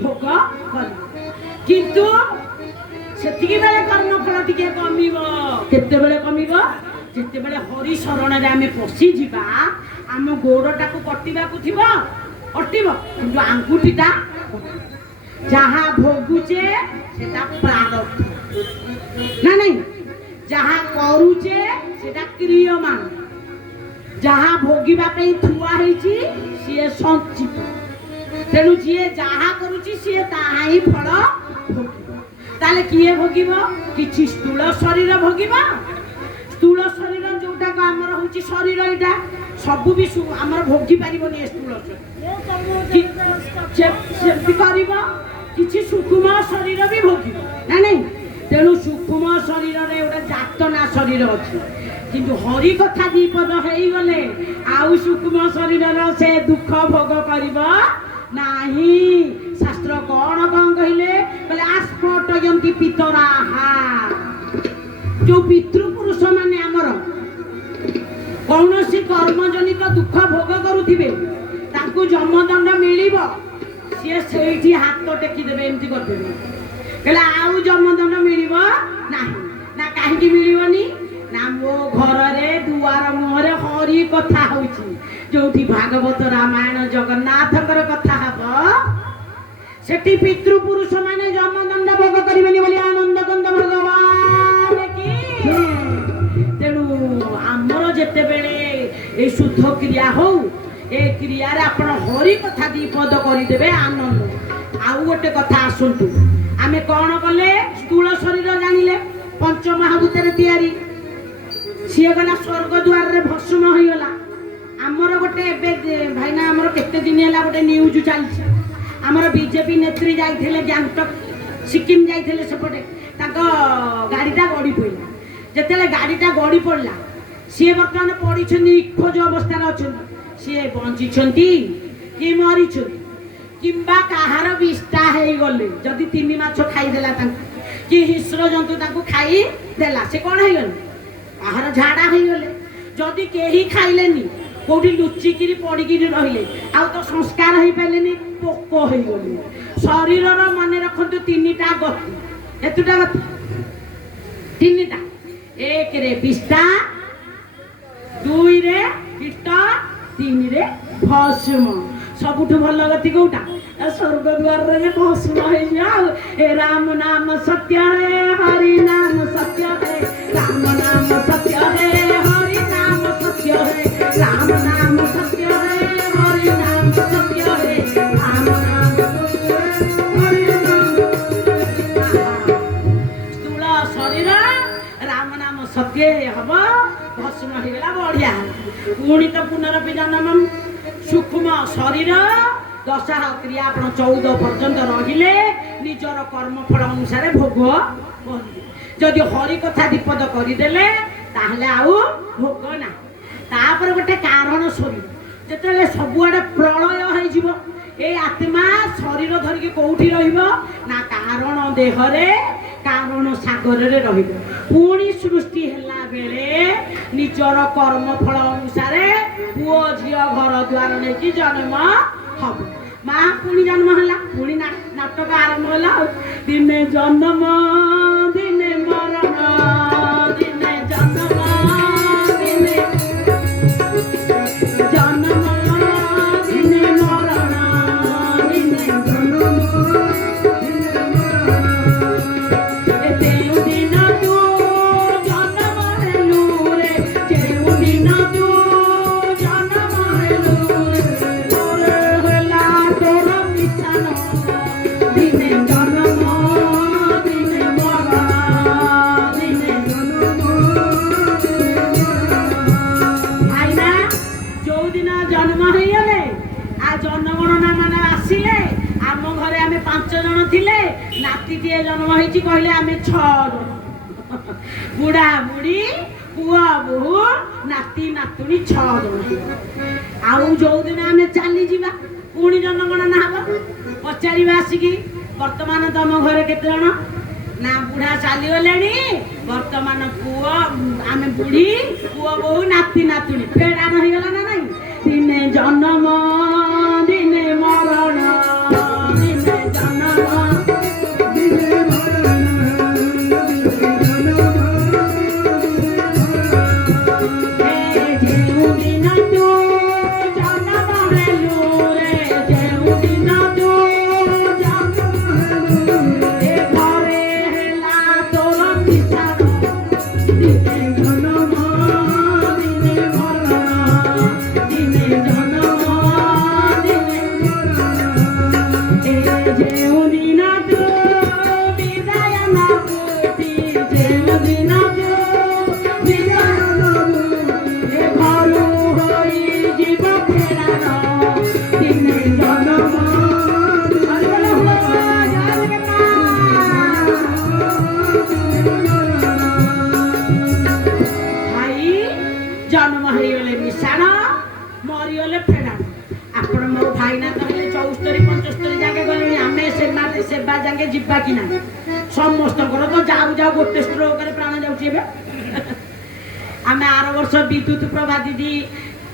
भोग कर किंतु सेतिकी बेले कर्म फल टिके कमिबो केते बेले कमिबो जेते बेले हरि शरण रे आमे पसी जिबा आम गोड़टा को कटिबा को थिबो कटिबो किंतु आंगुठीटा जहा भोगुचे सेटा प्रारब्ध ना नहीं जहा करूचे सेटा क्रियमान ଯାହା ଭୋଗିବା ପାଇଁ ଥୁଆ ହେଇଛି ସିଏ ସଞ୍ଚିତ। ତେଣୁ ଯିଏ ଯାହା କରୁଛି ସିଏ ତାହା ହିଁ ଫଳ ଭୋଗିବ। ତାହେଲେ କିଏ ଭୋଗିବ? କିଛି ସ୍ଥୂଳ ଶରୀର ଭୋଗିବ। ସ୍ଥୂଳ ଶରୀର ଯୋଉଟାକ ଆମର ହଉଛି ଶରୀର, ଏଇଟା ସବୁ ବି ଆମର ଭୋଗି ପାରିବନି। ଏ ସ୍ଥୂଳ ସେମିତି କରିବ। କିଛି ସୂକ୍ଷ୍ମ ଶରୀର ବି ଭୋଗିବ ନା ନାଇଁ? ତେଣୁ ସୂକ୍ଷ୍ମ ଶରୀରରେ ଗୋଟେ ଯାତନା ଶରୀର ଅଛି, କିନ୍ତୁ ହରି କଥା ଦିପଦ ହେଇଗଲେ ଆଉ ସୂକ୍ଷ୍ମ ଶରୀରର ସେ ଦୁଃଖ ଭୋଗ କରିବ ନାହିଁ। ଶାସ୍ତ୍ର କଣ କହିଲେ? କହିଲେ ଆସ୍ଫଟୟନ୍ତି ପିତରାହା। ଯୋଉ ପିତୃପୁରୁଷ ମାନେ ଆମର କୌଣସି କର୍ମଜନିତ ଦୁଃଖ ଭୋଗ କରୁଥିବେ, ତାଙ୍କୁ ଯମଦଣ୍ଡ ମିଳିବ, ସିଏ ସେଇଠି ହାତ ଟେକିଦେବେ, ଏମିତି କରିଦେବେ। କହିଲେ ଆଉ ଯମଦଣ୍ଡ ମିଳିବ ନାହିଁ। ନା କାହିଁକି ମିଳିବନି? ନା ମୋ ଘରରେ ଦୁଆର ମୁହଁରେ ହରି କଥା ହଉଛି। ଯୋଉଠି ଭାଗବତ ରାମାୟଣ ଜଗନ୍ନାଥଙ୍କର କଥା ହବ, ସେଠି ପିତୃପୁରୁଷ ମାନେ ଯମଦଣ୍ଡ ଭୋଗ କରିବେନି ବୋଲି ଆନନ୍ଦ କନ୍ଦ ଭଗବାନ କି। ତେଣୁ ଆମର ଯେତେବେଳେ এই শুদ্ধ ক্রিয়া হও, এই ক্রিয়ার আপনার হরি কথা দ্বিপদ করিদেবে আনন্দ। আউ গোটে কথা আসন্তু, আমি কণ কলে? স্থূল শরীর জানিলে পঞ্চমহাভূতের তৈরি, সিଏ গলা স্বর্গ দ্বারে ভস্ম হয়ে গলা। আমার গোটে এবে ভাইনা আমার কেতে দিন হল গোটে নিউজ চালছে, আমার বিজেপি নেত্রী যাইଥିଲେ গ্যাংটক সিকিম যাইଥିଲେ, সেপটে তাଙ୍କ গাড়িটা গড়ি পড়লা। যেতেলে গাড়িটা গড়ি পড়লা, ସିଏ ବର୍ତ୍ତମାନ ପଡ଼ିଛନ୍ତି ନିଖୋଜ ଅବସ୍ଥାରେ ଅଛନ୍ତି। ସିଏ ବଞ୍ଚିଛନ୍ତି କି ମରିଛନ୍ତି, କିମ୍ବା କାହାର ବିଷ୍ଠା ହେଇଗଲେ, ଯଦି ତିମି ମାଛ ଖାଇଦେଲା ତାଙ୍କୁ, କି ହିଂସ୍ର ଜନ୍ତୁ ତାଙ୍କୁ ଖାଇଦେଲା, ସେ କ'ଣ ହେଇଗଲେ? କାହାର ଝାଡ଼ା ହେଇଗଲେ। ଯଦି କେହି ଖାଇଲେନି, କୋଉଠି ଲୁଚିକିରି ପଡ଼ିକିରି ରହିଲେ, ଆଉ ତ ସଂସ୍କାର ହେଇପାରିଲେନି, ପୋକ ହେଇଗଲେ। ଶରୀରର ମନେ ରଖନ୍ତୁ ତିନିଟା ଗତି। କେତେଟା ଗତି? ତିନିଟା। ଏକରେ ବିଷ୍ଠା, ଦୁଇରେ କୀଟ, ତିନିରେ ଭସ୍ମ। ସବୁଠୁ ଭଲ ଗତି କୋଉଟା? ସ୍ୱର୍ଗ ଦ୍ୱାରରେ ଭସ୍ମ ହେଇଯିବ। ଆଉ ଏ ରାମ ନାମ ସତ୍ୟ ହେ, ହରି ନାମ ସତ୍ୟ ହେ, ରାମ ନାମ ସତ୍ୟ ହେ, ହରି ନାମ ସତ୍ୟ ହେ, ରାମ ନାମ ସତ୍ୟ ହେ, ହରି ନାମ ସତ୍ୟ ହେ, ରାମ ନାମ ସତ୍ୟ ହେ, ହରି ନାମ। ସ୍ଥୂଳ ଶରୀର ରାମ ନାମ ସତ୍ୟ ହବ, ଭସ୍ମ ହେଇଗଲା, ବଢିଆ। ପୁଣି ତ ପୁନରପି ଜନ୍ମ। ସୂକ୍ଷ୍ମ ଶରୀର ଦଶା କ୍ରିୟା ଆପଣ 14 ପର୍ଯ୍ୟନ୍ତ ରହିଲେ ନିଜର କର୍ମଫଳ ଅନୁସାରେ ଭୋଗ କରିବେ। ଯଦି ହରି କଥା ବିପଦ କରିଦେଲେ ତାହେଲେ ଆଉ ଭୋଗ ନାହିଁ। ତାପରେ ଗୋଟେ କାରଣ ଶରୀର, ଯେତେବେଳେ ସବୁଆଡେ ପ୍ରଳୟ ହେଇଯିବ, এই আত্মা শরীর ধরিকি কোউঠি রহিব না কারণ দেহরে কারণ সাগরের রহিব। পুଣି সৃষ্টি হেলা বেলে নিজর কর্মফল অনুসারে পুଅ ঝিଅ ঘর দ্বার নেকি জন্ম হব। মা পুଣି জন্ম হেলা, পুଣି নাটক আরম্ভ হেলা। দিনে জন্ম দিনে মরণ, দিনে জন্ম দিনে জন্ম দিনে মরণ, দিনে জন্ম দিনে মরণ। তেউ দিন তু জন্ম হেলু রে, তেউ দিন তু জন্ম হেলু রে, হেলা তোর মিশন দিনে জন্ম দিনে মরণ, দিনে জন্ম দিনে মরণ। ভাইনা ଯୋଉଦିନ ଜନ୍ମ ହେଇଗଲେ ଆଉ ଜନଗଣନା ମାନେ ଆସିଲେ, ଆମ ଘରେ ଆମେ 5 ଜଣ ଥିଲେ, ନାତିଟିଏ ଜନ୍ମ ହେଇଛି କହିଲେ ଆମେ 6 ଜଣ। ବୁଢା ବୁଢୀ ପୁଅ ବୋହୂ ନାତି ନାତୁଣୀ 6 ଜଣ। ଆଉ ଯୋଉଦିନ ଆମେ ଚାଲିଯିବା ପୁଣି ଜନଗଣନା ହବ, ପଚାରିବା ଆସିକି ବର୍ତ୍ତମାନ ତମ ଘରେ କେତେ ଜଣ? ନା ବୁଢା ଚାଲିଗଲେଣି, ବର୍ତ୍ତମାନ ପୁଅ ଆମେ ବୁଢୀ ପୁଅ ବୋହୂ ନାତି ନାତୁଣୀ। ଫେଡା ରହିଗଲା ନା ନାଇଁ? ଦିନେ ଜନ୍ମ ଦିନେ ମରଣ, ଦିନେ ଜନ୍ମ ଦିନେ ମରଣ, ଯେଉଁ ଦିନ ତୁ ଜନ୍ମ ହେଲୁ ରେ, ଯେଉଁ ଦିନ ତୁ ଜନ୍ମ ହେଲୁ ରେ, ଏ ଘରେ ହେଲା ତୋର ମିଶାଣ, ଦିନେ ଜନ୍ମ ଦିନେ ମରଣ, ଯେଉଁଦିନ ତୁ ବିଦାୟ ନବୁ ଯେଉଁଦିନ ତୁ ବିଦାୟ ନବୁ ଏ ଘରୁ ହୋଇ ଯିବ ଫେରାର ଦିନେ ଜନମ ଭାଇ ଜନ୍ମ ହେଇଗଲେ ମିଶାଣ ମରିଗଲେ ଫେରାଣ। ଆପଣ ମୋ ଭାଇନା କହିଲେ 74 75 ଯାକେ ଗଲେଣି ଆମେ ସେବା ଯାକେ ଯିବା କି ନାହିଁ? ସମସ୍ତଙ୍କର ତ ଯାଉ ଯାଉ ଗୋଟେ ଷ୍ଟ୍ରୋକରେ ପ୍ରାଣ ଯାଉଛି ଏବେ। ଆମେ ଆର ବର୍ଷ ବିଦ୍ୟୁତ ପ୍ରଭା ଦିଦି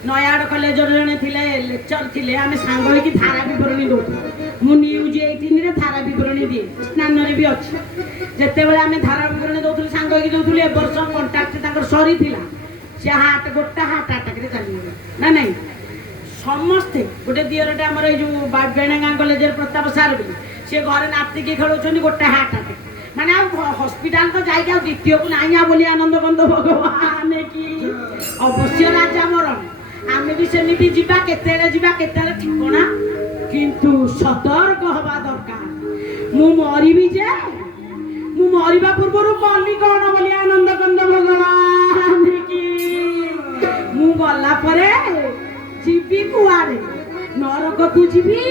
ନୟାଗଡ଼ କଲେଜରେ ଜଣେ ଥିଲେ ଲେକ୍ଚର ଥିଲେ ଆମେ ସାଙ୍ଗ ହେଇକି ଧାରା ବିବରଣୀ ଦେଉଥିଲୁ। ମୁଁ ନ୍ୟୁଜ୍ 18ରେ ଧାରା ବିବରଣୀ ଦିଏ ସ୍ନାନରେ ବି ଅଛି। ଯେତେବେଳେ ଆମେ ଧାରା ବିବରଣୀ ଦେଉଥିଲୁ ସାଙ୍ଗ ହେଇକି ଦେଉଥିଲୁ ଏ ବର୍ଷ କଣ୍ଟାକ୍ଟ ତାଙ୍କର ସରିଥିଲା ସେ ଗୋଟା ହାର୍ଟ ଆଟାକରେ ଚାଲିଗଲେ ନା ନାଇଁ। ସମସ୍ତେ ଗୋଟେ ଦିଅରଟେ ଆମର ଏଇ ଯେଉଁ ବେଣଗାଁ କଲେଜରେ ପ୍ରତାପ ସାର୍ ବୋଲି ସେ ଘରେ ନାତିକି ଖେଳୁଛନ୍ତି ଗୋଟେ ହାର୍ଟ ଆଟାକ ମାନେ ଆଉ ହସ୍ପିଟାଲ ତ ଯାଇକି ଆଉ ଦ୍ୱିତୀୟକୁ ନାହିଁ ଆଉ ବୋଲି ଆନନ୍ଦ ବନ୍ଦ ଭଗବାନ କି ଅବଶ୍ୟ ରାଜା ମରଣ ଆମେ ବି ସେମିତି ଯିବା କେତେବେଳେ ଠିକଣା କିନ୍ତୁ ସତର୍କ ହବା ଦରକାର। ମୁଁ ମରିବି ଯେ ମୁଁ ମରିବା ପୂର୍ବରୁ କଲି କଣ ବୋଲି ଆନନ୍ଦ ବନ୍ଦ ଭଗବାନ କି ମୁଁ ଗଲା ପରେ ଯିବି କୁଆଡେ ନରକକୁ ଯିବି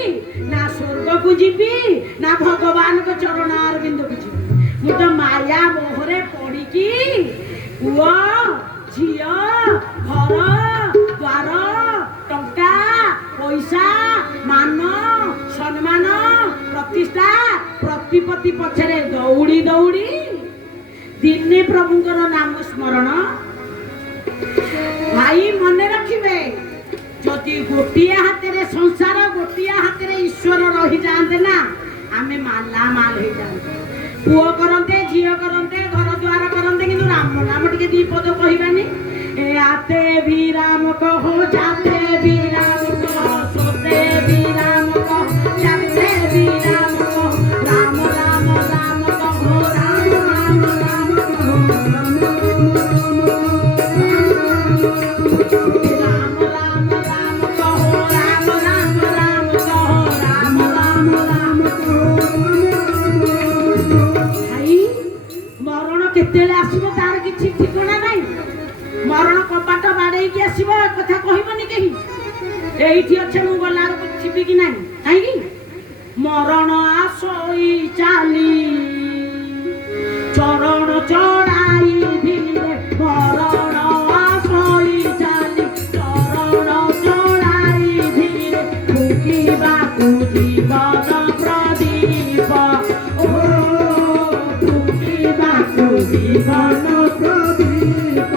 ନା ସ୍ୱର୍ଗକୁ ଯିବି ନା ଭଗବାନଙ୍କ ଚରଣ ଅରବିନ୍ଦକୁ ଯିବି? ମୁଁ ତ ମାୟା ମୋହରେ ପଡ଼ିକି ପୁଅ ଝିଅ ଘର ଦ୍ୱାର ଟଙ୍କା ପଇସା ମାନ ସମ୍ମାନ ପ୍ରତିଷ୍ଠା ପ୍ରତିପତ୍ତି ପଛରେ ଦୌଡ଼ି ଦୌଡ଼ି ଦିନେ ପ୍ରଭୁଙ୍କର ନାମ ସ୍ମରଣ। ଭାଇ ମନେ ରଖିବେ ଯଦି ଗୋଟିଏ ହାତରେ ସଂସାର ଗୋଟିଏ ହାତରେ ଈଶ୍ୱର ରହିଯାଆନ୍ତେ ନା ଆମେ ମାଲାମାଲ ହେଇଯାଆନ୍ତେ। ପୁଅ କରନ୍ତେ ଝିଅ କରନ୍ତେ ଘର ଦ୍ୱାର କରନ୍ତେ କିନ୍ତୁ ରାମ ନାମ ଟିକେ ଦି ପଦ କହିବାନି। ଏ ଆତେ ବି ରାମ କହ ଯାତେ ବି ରାମ କହ ସୋତେ ବି ରାମ କହ ଯାତେ ବି ରାମ କହ ରାମ ରାମ ରାମ କହ ରାମ ରାମ ରାମ କହ କେତେବେଳେ ଆସିବ ତାର କିଛି ଠିକଣା ନାହିଁ। ମରଣ କବାଟ ବାଡେଇକି ଆସିବ କଥା କହିବନି କେହି। ଏଇଠି ଅଛେ ମୁଁ ଗଲା ବେଳକୁ ଯିବି କି ନାହିଁ କାହିଁକି ମରଣ ଆସଇ ଚାଲି ଚରଣ ଚଢାଇ ଧୀରେ ମରଣ ଆସଇ ଚାଲି ଚରଣ ଚଢାଇ ଧୀରେ ଫୁକିବାକୁ ଜୀବନ ପ୍ରଦୀପ ଜୀବନ ପ୍ରଦୀପ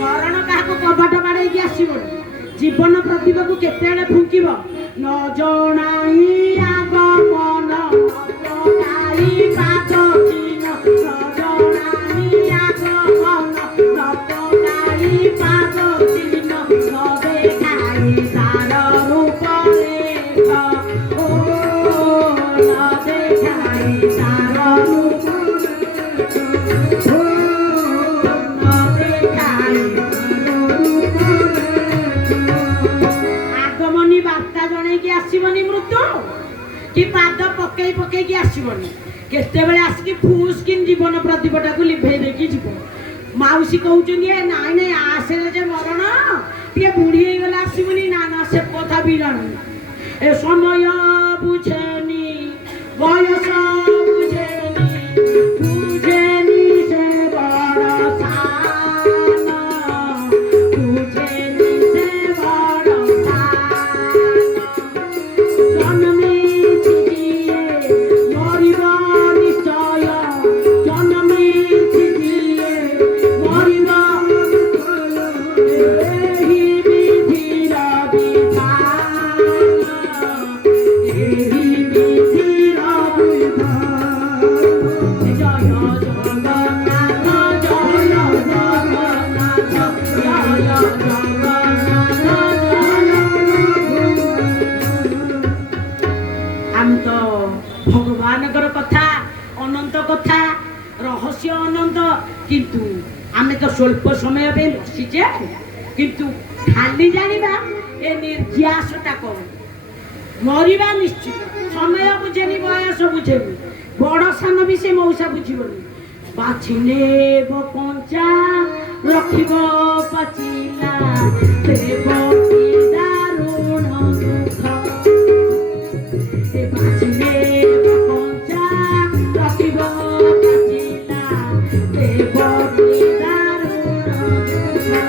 ମରଣ କାହାକୁ କବାଟ ବାଡେଇକି ଆସିବନି। ଜୀବନ ପ୍ରତିଭାକୁ କେତେବେଳେ ଫୁଙ୍କିବ ନ ଜଣାଇ ଆଗ ମନ ପକାଇ ପାଦ ଚିହ୍ନ ନ ଜଣାଇ ଆଗ ମନ ନ ପକାଇ ପାଦ ଚିହ୍ନ ନ ଦେଖାଇ ତାର ରୂପ ରେଖ ଓ ନ ଦେଖାଇ ତାର ରୂପ ରେଖ ନ ଦେଖାଇ ଆଗମନୀ ବାର୍ତ୍ତା ଜଣେଇକି ଆସିବନି ମୃତ୍ୟୁ କି ପାଦ ପକେଇ ପକେଇକି ଆସିବନି। କେତେବେଳେ ଆସିକି ଫୁସ୍ କିନ୍ ଜୀବନ ପ୍ରତିଭଟାକୁ ଲିଭେଇ ଦେଇକି ଯିବ। ମାଉସୀ କହୁଛନ୍ତି ନାଇଁ ନାଇଁ ଆସେରେ ଯେ ମରଣ ଟିକେ ବୁଢୀ ହେଇଗଲେ ଆସିବୁନି ନା ନା ସେ କଥା ବି ଜାଣୁନି। ଏ ସମୟ ବୁଝେନି ବୟସ ବୁଝେନି ବୁଝେନି ସେ ବଡ଼ ସାନ ବୁଝେନି ସେ ବଡ଼ ସାନ ଜନ୍ମିଛି ଯିଏ ମରିବ ନିଶ୍ଚୟ ଜନ୍ମିଛି ଯିଏ ମରିବ ଏହି ବିଧିର ବିଧାନ ଏହି ବିଧିର ବିଧାନ। ଜୟ ଜଗନ୍ନାଥ ଜୟ ଜଗନ୍ନାଥ ଜୟ ଜଗନ୍ନାଥ ଆମେ ତ ଭଗବାନଙ୍କର କଥା ଅନନ୍ତ କଥା ରହସ୍ୟ ଅନନ୍ତ କିନ୍ତୁ ଆମେ ତ ସ୍ୱଳ୍ପ ସମୟ ପାଇଁ ବସିଛେ କିନ୍ତୁ ଖାଲି ଜାଣିବା ଏ ନିର୍ଯାସଟା କଣ ମରିବା ନିଶ୍ଚିତ ସମୟ ବୁଝେନି ବୟସ ବୁଝେନି ବଡ଼ ସାନ ବି ସେ ମଉସା ବୁଝିବନି ବାଛିଲେ କଞ୍ଚା ରଖିବ ପାଚିଲା ଦେବ କି ଦାରୁଣ ଦୁଃଖ ବାଛିଲେ କଞ୍ଚା ରଖିବ ପାଚିଲା ଦେବ କି ଦାରୁଣ ଦୁଃଖ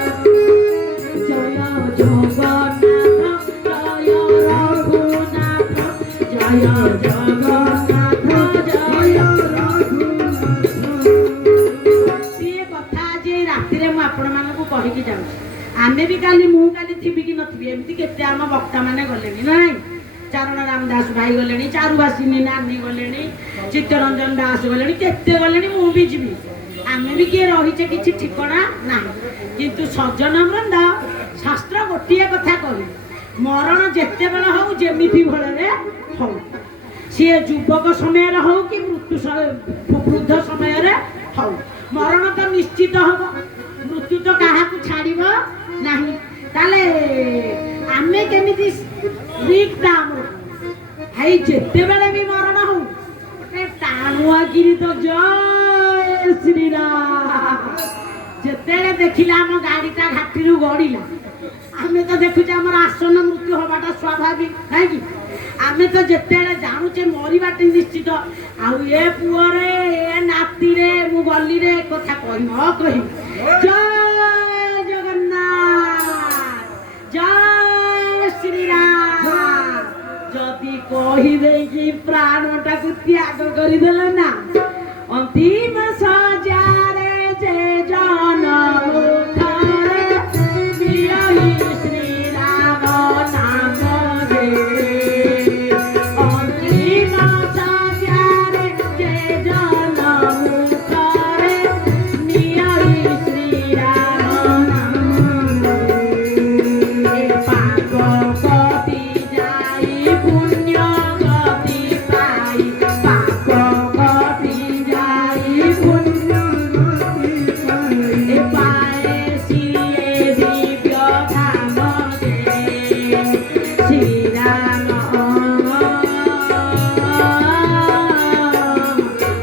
ଜୟ ଜଗନ୍ନାଥ ଜୟ ରଘୁନାଥ ଜୟ ଜଗନ୍ନାଥ ଜୟ कहीकि जाऊँ आम भी काली मुझे थी कि नी एमती के आम वक्ता मैंने गले ना चारण रामदास भाई गले चारुभाषिनी नानी गले चित्तरंजन दास गले केते गले मुझे जी आम भी किए रहीचे कि ठिकना ना किंतु सज्जन वृंद शास्त्र गोटे कथा कह मरण जिते बेले हो जमी भले हो सी युवक समय हो कि मृत्यु वृद्ध समय हो मरण तो निश्चित हम मृत्यु तो क्या छाड़ ना ताले आमे केमिति भाई जिते बेले भी मरण हो टाणुआ गिरी तो जय श्री राम जिते देखिला आम गाड़ीटा घाटी गड़िला आम तो देखुचे आम आसन मृत्यु हवाटा स्वाभाविक है कि आम तो जिते जानूचे मरवाटे निश्चित आउ ए पुअरे ए नाती रे मु गली रे कथा कही न कही जय जगन्नाथ जय श्री राम जदि कहीदे कि प्राणटा को त्याग करदेल ना अंतिम सजारे जे जन मुखरे जियहि श्री राम नाम रे अंतिम सजारे जे जन मुखरे जियहि श्री राम नाम रे पाप कति जाई पुण्य गति पाई पाप कति जाई पुण्य गति पाई पाए सिए दिव्य धाम दे श्री राम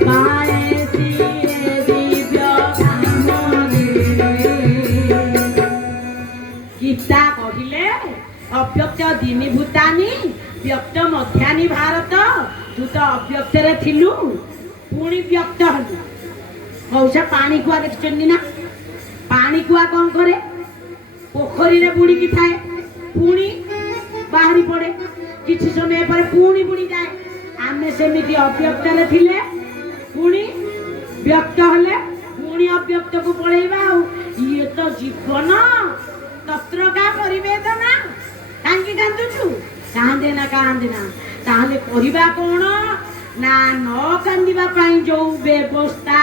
पाए सिए दिव्य धाम दे गीता कहिले अव्यक्त दिनी भूतानी व्यक्त मध्यानि भारत तू तो अव्यक्त रे थिलु पुणी व्यक्त हलु मौसा पानी कुआ देखछन्नी ना पानी कुआ कौन करे पोखरी रे बुड़ी की थाए पुणी बाहरी पड़े किछि समय पर पुणी बुड़ी जाए आमे सेमिति अव्यक्त रे थिले पुणी व्यक्त हले पुणी अव्यक्त को पळेबा ये तो जीवन तत्र का परिवेदना कांगी कांदुछु कांदे ना ताहले करिबा कोन ना न कांदिबा पाई जो व्यवस्था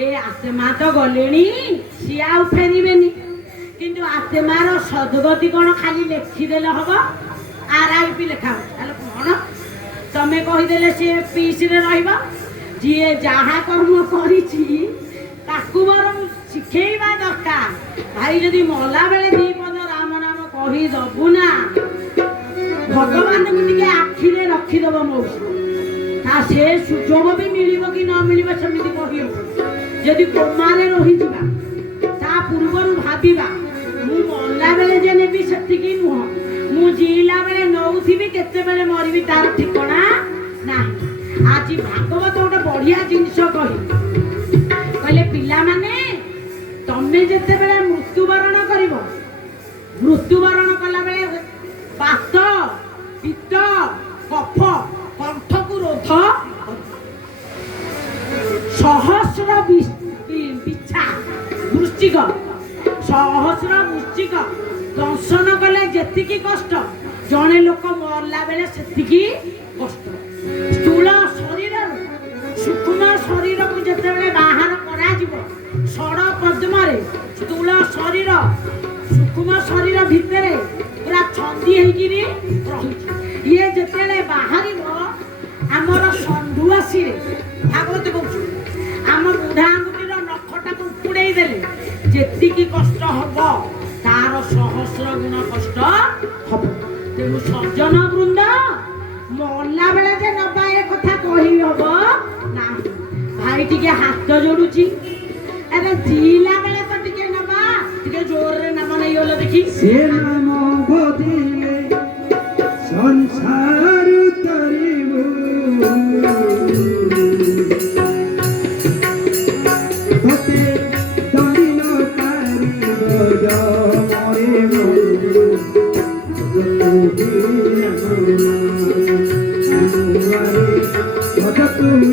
ए आत्मा तो गलेनी सी आउ फेरिबेनी किंतु आत्मार सद्गति कोन खाली लेखि देले हबो आरआईपी लेखा ताले कोन तमे कहि देले से पीस रे रहइबा जिए जहा कर्म करिछि ताकू बरम शिखेइबा दरकार भाई जदि मला बेले दी पद राम नाम कहि दबु ना भगवान को टिके आखिरे रखी दब मौसी ता से सुजोग भी मिलिबो कि न मिलिबो समिति कहियो जदि कोमारे रही जिबा ता पूर्वरु भाबिबा मु मला बेले जेने भी सत्य की नुह मु जीला बेले नौथिबी केते बेले मरिबी तार ठिकाना नाही आज भागवत गोटे बढ़िया जिनिस कहि कहले पिला माने तमे जेते बेले मृत्युवरण करिवो मृत्युवरण कला बेले बात पित्त कफ कंठ को रोध सहस्र बिछा वृश्चिक सहस्र वृश्चिक दंशन कले जेतिकी कष्ट जने लोक मरला बेले सेतिकी कष्ट स्थूल शरीर सूक्ष्म शरीर को जेते बेले बाहर करा जिवो सड़ पद्म रे स्थूल शरीर सूक्ष्म शरीर भितर पूरा छंदी होइकिरी रहुछि ये जेतेले बाहरिबो आमर संडुआसी रे भागवत कहू आम बुढ़ा आंगुठीर नखटा को उपुड़ेई देले जेतिकी कष्ट हबो ता ସହସ୍ର ଗୁଣ କଷ୍ଟ ହବ। ତେଣୁ ସଜ୍ଜନ ବୃନ୍ଦ ମଲା ବେଳେ ଯେ ନବା ଏ କଥା କହି ହବ ନାହିଁ। ଭାଇ ଟିକେ ହାତ ଯୋଡୁଛି। ଆରେ ଜିଲା ବେଳେ ତ ଟିକେ ନବା, ଟିକେ ଜୋରରେ ନାମ ନେଇଗଲ ଦେଖି। ସେ ନାମ ବଦିଲେ ସଂସାର ତରିବୁ, ତତେ ଦଣ୍ଡି ନ ପାରିବ ମରେ ଭଜ ତୁମି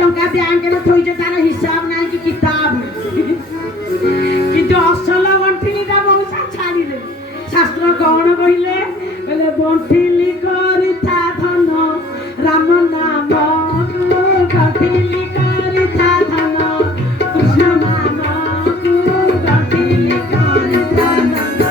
ଟଙ୍କା ବ୍ୟାଙ୍କରେ ଥୋଇଛ ତାର ହିସାବ ନାହିଁ କି କିତାବ କିନ୍ତୁ ଅସଲ ଗଣ୍ଠିଲିଟା ମଉସା ଛାଡ଼ିଲେ। ଶାସ୍ତ୍ର କଣ କହିଲେ? କହିଲେ ଗଣ୍ଠିଲି କରିଥା ଧନ ରାମ ନାମ ଗଣ୍ଠିଲି କରିଥା ଧନ କୃଷ୍ଣ ନାମକୁ ଗଣ୍ଠିଲି କରିଥା ଧନ।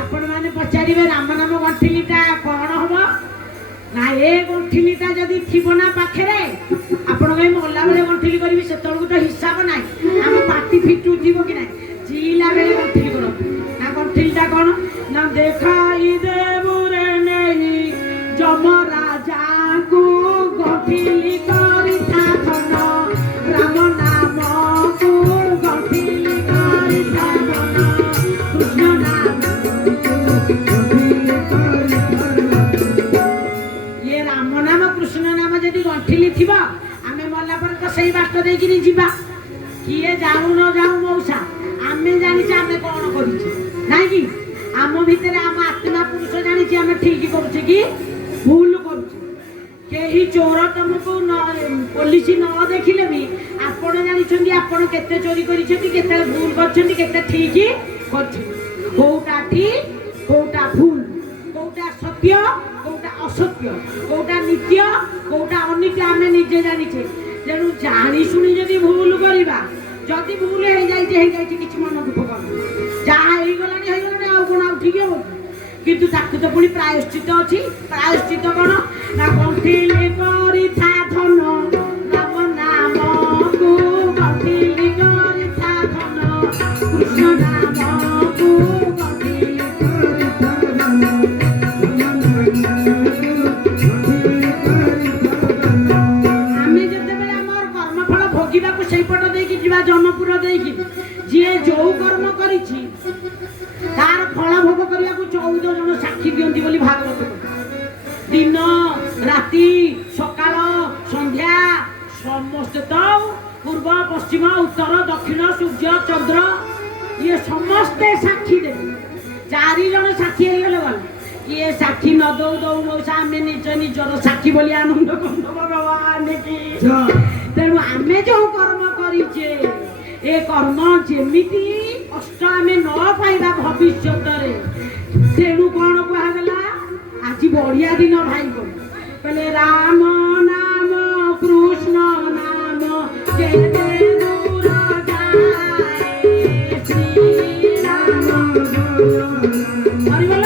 ଆପଣମାନେ ପଚାରିବେ ରାମ ନାମ ଗଣ୍ଠିଲିଟା କଣ ହବ ନା? ଏ ଗଣ୍ଠିଲିଟା ଯଦି ଥିବ ନା ପାଖରେ, ଆପଣ କହି ମଲା ବେଳେ ଗଣ୍ଠିଲି କରିବି, ସେତେବେଳକୁ ତ ହିସାବ ନାହିଁ, ଆମ ପାଟି ଫିଟୁଥିବ କି ନାହିଁ, ଚିଲା ବେଳେ ଗଣ୍ଠିଲି କରନ୍ତି ନା। ଗଣ୍ଠିଲିଟା କଣ ନା? ଦେଖାଇ ଦେବୁରେ ନେଇ ଯମରାଜାଙ୍କୁ ଗଣ୍ଠିଲି କରିଥା ଧନ ରାମ ନାମକୁ ଗଣ୍ଠିଲି କରିଥା ଧନ କୃଷ୍ଣ ନାମକୁ ଗଣ୍ଠିଲି କରିଥା ଧନ। ଇଏ ରାମ ନାମ କୃଷ୍ଣ ନାମ ଯଦି ଗଣ୍ଠିଲି ଥିବ, ଆମେ ମଲା ପରେ ତ ସେଇ ବାଟ ଦେଇକିରି ଯିବା। କିଏ ଯାଉ ନ ଯାଉ ମଉସା, ଆମେ ଜାଣିଛେ ଆମେ କଣ କରିଛେ ନାଇଁ କି? ଆମ ଭିତରେ ଆମ ଆତ୍ମା ପୁରୁଷ ଜାଣିଛି ଆମେ ଠିକ କରୁଛେ କି ଭୁଲ କରୁଛେ। କେହି ଚୋର ତମକୁ ପୋଲିସ ନ ଦେଖିଲେ ବି ଆପଣ ଜାଣିଛନ୍ତି ଆପଣ କେତେ ଚୋରି କରିଛନ୍ତି, କେତେବେଳେ ଭୁଲ କରିଛନ୍ତି, କେତେ ଠିକ କରିଛନ୍ତି, କୋଉଟା ଠିକ କୋଉଟା ଭୁଲ, କୋଉଟା ସତ୍ୟ କୋଉଟା ଅସତ୍ୟ, କୋଉଟା ନିତ୍ୟ କୋଉଟା ଅନିତ୍ୟ ଆମେ ନିଜେ ଜାଣିଛେ। ତେଣୁ ଜାଣି ଶୁଣି ଯଦି ଭୁଲ କରିବା, ଯଦି ଭୁଲ ହେଇଯାଇଛି କିଛି ମନ ଦୁଃଖ କରନି, ଯାହା ହେଇଗଲାଣି ହେଇଗଲାଣି, ଆଉ କଣ ଆଉ ଠିକ ହବ? କିନ୍ତୁ ତାକୁ ତ ପୁଣି ପ୍ରାୟଶ୍ଚିତ ଅଛି। ପ୍ରାୟଶ୍ଚିତ କଣ ନା? ଗଣ୍ଠିଲି କରିଥା ଧନ ରାମ ନାମକୁ ଗଣ୍ଠିଲି କରିଥା ଧନ କୃଷ୍ଣ ନାମକୁ ଗଣ୍ଠିଲି କରିଥା ଧନ ରାମ ନାମକୁ ଗଣ୍ଠିଲି କରିଥା ଧନ। ଆମେ ଯେତେବେଳେ ଆମର କର୍ମଫଳ ଭୋଗିବାକୁ ସେଇପଟ ଦେଇକି ଯିବା, ଜନପୁର ଦେଇକି, ଯିଏ ଯୋଉ କର୍ମ କରିଛି ତାର ଫଳ ଭୋଗ କରିବାକୁ 14 ଜଣ ସାକ୍ଷୀ ଦିଅନ୍ତି ବୋଲି ଭାଗବତ କହେ। ଦିନ ରାତି ସକାଳ ସନ୍ଧ୍ୟା ସମସ୍ତେ ତ ପୂର୍ବ ପଶ୍ଚିମ ଉତ୍ତର ଦକ୍ଷିଣ ସୂର୍ଯ୍ୟ ଚନ୍ଦ୍ର ଇଏ ସମସ୍ତେ ସାକ୍ଷୀ ଦେବେ। 4 ଜଣ ସାକ୍ଷୀ ହେଇଗଲେ ଗଲା। ଇଏ ସାକ୍ଷୀ ନ ଦଉ ଦଉ ମଉସା ଆମେ ନିଜର ସାକ୍ଷୀ ବୋଲି ଆନନ୍ଦ କରୁ ଭଗବାନ କି। ତେଣୁ ଆମେ ଯୋଉ କର୍ମ କରିଛେ ଏ କର୍ମ ଯେମିତି କଷ୍ଟ ଆମେ ନ ପାଇବା ଭବିଷ୍ୟତରେ, ତେଣୁ କଣ କୁହାଗଲା? ଆଜି ବଢିଆ ଦିନ ଭାଇ କହିଲେ ରାମ ନାମ କୃଷ୍ଣ ନାମ ଯେତେ ଦୂର ଯାଏ ଶ୍ରୀରାମ ହରିବୋଲ।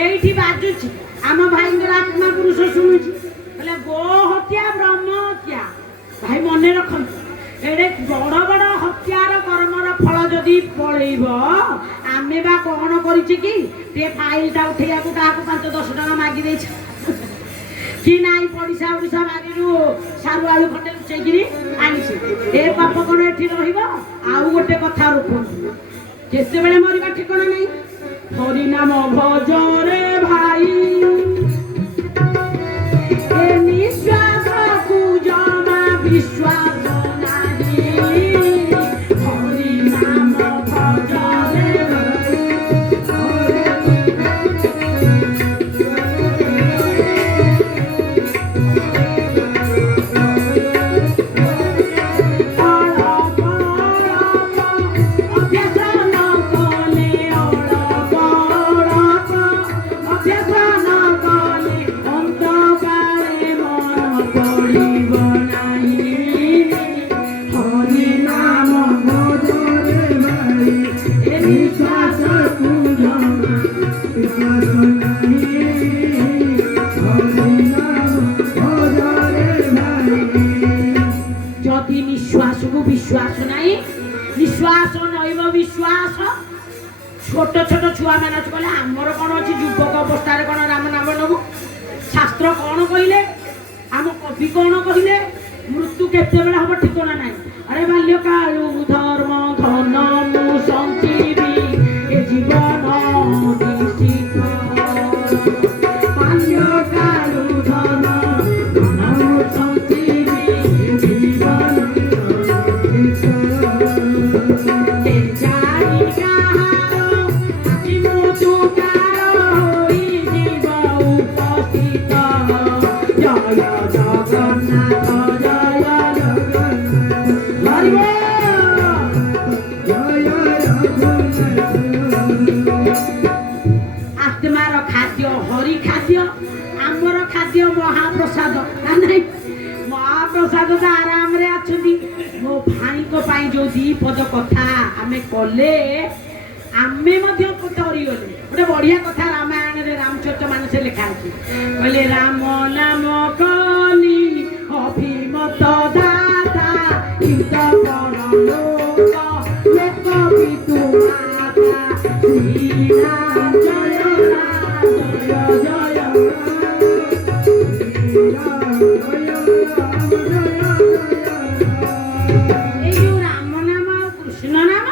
ଏଇଠି ବାଜୁଛି, ଆମ ଭାଇଙ୍କର ଆତ୍ମା ପୁରୁଷ ଶୁଣୁଛି, ହେଲେ ଗୋ ହତ୍ୟା ବ୍ରହ୍ମ ହତ୍ୟା। ଭାଇ ମନେ ରଖନ୍ତୁ, ଏଡେ ବଡ ବଡ ହତ୍ୟାର କର୍ମର ଫଳ ଯଦି ପଳେଇବ, ଆମେ ବା କଣ କରିଛେ କି? ଟିକେ ଫାଇଲଟା ଉଠେଇବାକୁ କାହାକୁ 5-10 ଟଙ୍କା ମାଗି ଦେଇଛ କି ନାଇଁ, ପଡ଼ିଶା ଓଡ଼ିଶା ବାରିରୁ ସାରୁ ଆଳୁ ଖଣ୍ଡେ ଲୁଚେଇକିରି ଆଣିଛି, ଏ ପାପ କଣ ଏଠି ରହିବ? ଆଉ ଗୋଟେ କଥା ରଖନ୍ତୁ, କେତେବେଳେ ମରିବା ଠିକଣା ନାହିଁ। ହରିନାମ ଭଜରେ ଭାଇ ଏ ନିଶ୍ୱାସକୁ ଜମା ବିଶ୍ୱାସ ନାହିଁ। ହରିନାମ ଭଜରେ विश्वास नहीं, विश्वास नैव विश्वास। छोट छोट छुआ मैंने कहले आमर कौन अच्छी युवक अवस्था कौन राम नाम नब, शास्त्र कौन कहले, आम कवि कौन कहले मृत्यु केतेबेले हम ठिकाना नाही अरे बाल्य कालू धर्म धन मु संजीवी ए जीवन निश्चित बाल्य कालू धन धन मु संजीवी ए जीवन ए जाई काहारो आजि मु तुकार होई जीव उपस्थित जय जगन्नाथ जय हरि आत्मार खाद्य हरि खाद्य आमर खाद्य महाप्रसाद ना नहीं महाप्रसाद तो आराम रे अछंती मो भाई को पाई जो दी पद कथा आमे कले आमे मध्य डरी गले गोटे बढ़िया कथा रामायण रे रामचरित मानस लिखा अछि कहले राम नाम कली अभिमत दाता हित पर लोक लोक पितु माता श्री राम जय राम जय जय ए जो राम नाम और कृष्ण नाम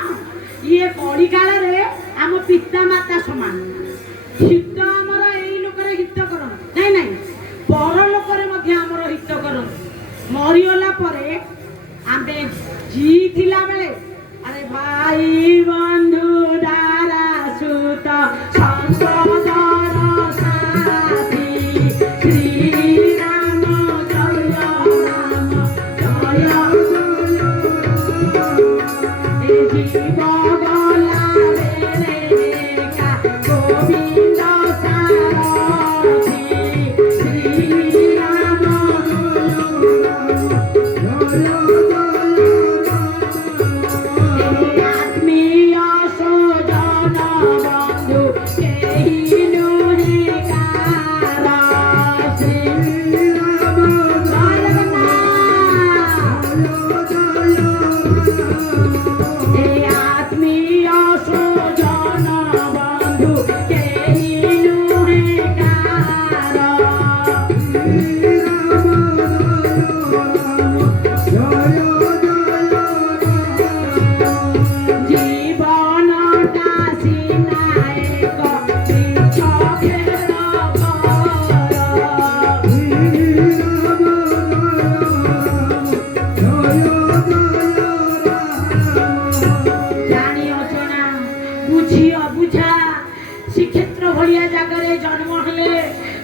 ये कड़ी काल रे आम पिता माता समान हित आमर एई लोक रे हित करन नहीं नहीं पर लोक रे मध्य आमर हित करन मरिगला परे आमे जी थिला बेले अरे भाई बंधु दारा सुत संसदर साथी श्री राम जय राम जय ए जीव गला रे का गोविंद सारथी श्री राम आत्मीय सोजन बंधु केहि नुहि कार श्री राम जय जगन्नाथ ए आत्मीय सोजन बंधु केहि नुहि कार জীবনটা সিনায়ক বিচক্ষের জানি অচনা বুঝি অবুঝা শ্রীক্ষেত্র ভলিয়া জায়গায় জন্ম হলে